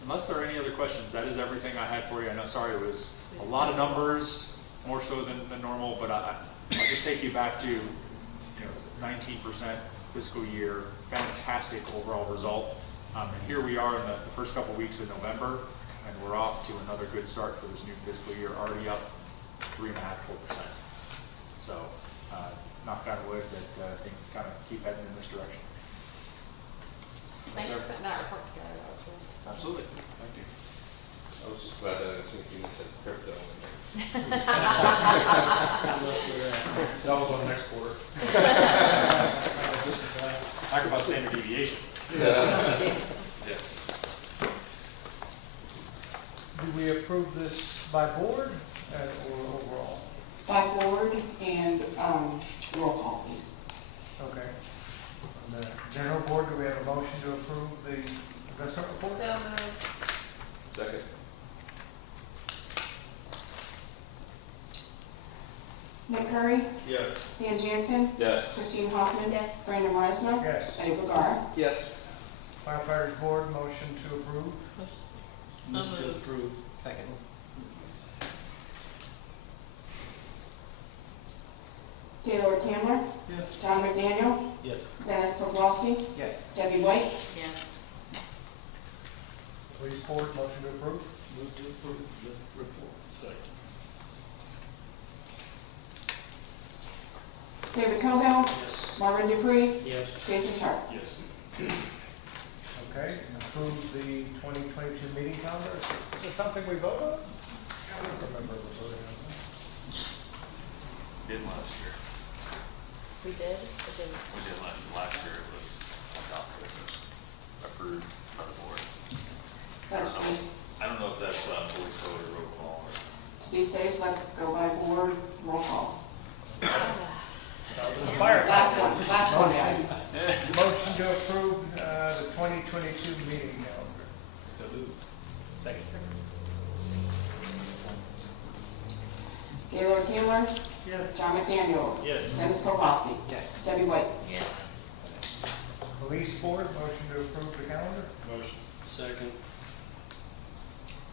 Unless there are any other questions, that is everything I had for you. I know, sorry, it was a lot of numbers, more so than normal, but I'll just take you back to 19% fiscal year, fantastic overall result. And here we are in the first couple weeks of November, and we're off to another good start for this new fiscal year, already up 3.5%, 4%. So knock on wood that things kind of keep heading in this direction. Thanks for putting that report together. That was really. Absolutely. Thank you. I was just glad that I didn't see you said crypto in there. That was on the next quarter. Talk about standard deviation. Yeah. Yeah. Do we approve this by board or overall? By board and roll call, please. Okay. On the general board, do we have a motion to approve the investment report? So moved. Second. Nick Curry, Yes. Dan Jansen, Yes. Christine Hoffman, Yes. Brandon Moisner, Yes. Eddie Guerrero. Yes. Firefighters board, motion to approve. Move to approve. Second. Gaylord Cameron, Yes. John McDaniel, Yes. Dennis Pawlowski, Yes. Debbie White, Yes. Police board, motion to approve. Move to approve the report. Second. David Cohill, Yes. Marvin Dupree, Yes. Jason Sharp. Yes. Okay, and approve the 2022 meeting calendar. Is this something we vote on? I don't remember if we voted on Did last year. We did. Or didn't? We did last year. It was adopted, approved by the board. Let's just, I don't know if that's voice vote or roll call. to be safe, let's go by board, roll call. that. Fire. Last one, guys. Motion to approve the 2022 meeting calendar. So move. Second. Gaylord Cameron, Yes. John McDaniel, Yes. Dennis Pawlowski, Yes. Debbie White. Yes. Police board, motion to approve the calendar. Motion. Second.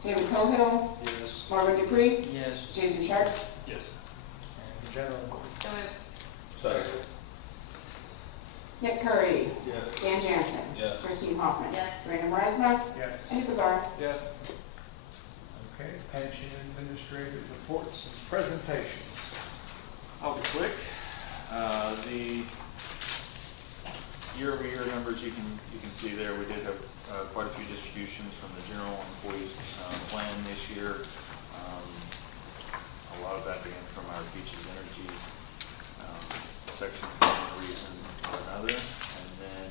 David Cohill, Yes. Marvin Dupree, Yes. Jason Sharp, Yes. And the general board. So moved. Second. Nick Curry, Yes. Dan Jansen, Yes. Christine Hoffman, Yes. Brandon Moisner, Yes. Eddie Guerrero. Yes. Okay, pension administrators reports and presentations. I'll be quick. The year-over-year numbers you can see there, we did have quite a few distributions from the general employees plan this year. A lot of that being from our Beaches Energy section for one reason or another. And then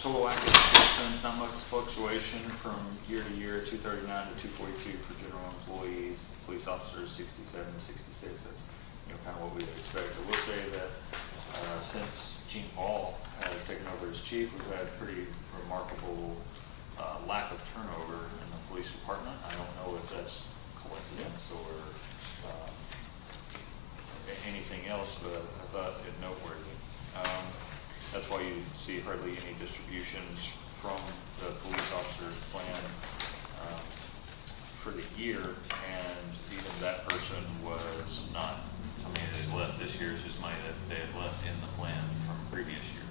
total active participants, not much fluctuation from year to year, 239 to 242 for general employees, police officers 67 to 66. That's kind of what we would expect. I will say that since Gene Paul has taken over as chief, we've had pretty remarkable lack of turnover in the police department. I don't know if that's coincidence or anything else, but I thought it noteworthy. That's why you see hardly any distributions from the police officers plan for the year, and even that person was not somebody that had left this year. It's just money that they had left in the plan from previous year.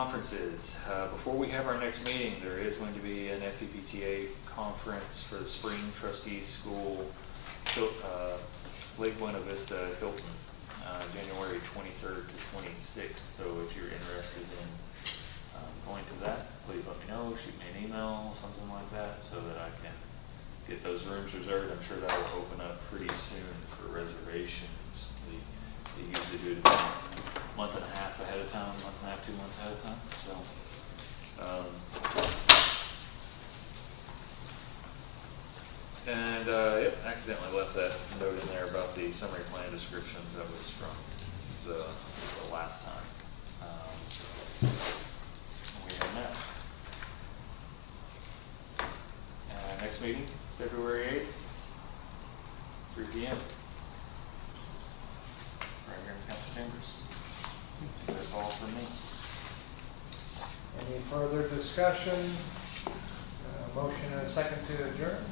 conferences. Before we have our next meeting, there is going to be an FPPTA conference for the spring trustees school, Lake Buena Vista, Hilton, January 23rd to 26th. So if you're interested in going to that, please let me know, shoot me an email, something like that, so that I can get those rooms reserved. I'm sure that will open up pretty soon for reservations. They usually do it about a month and a half ahead of time, month and a half, 2 months ahead of time. So, yep, accidentally left that note in there about the summary plan descriptions. That was from the last time we had met. Next meeting, February 8th, 3 p.m. Right here in council chambers. That's all from me. Any further discussion? Motion and a second to adjourn?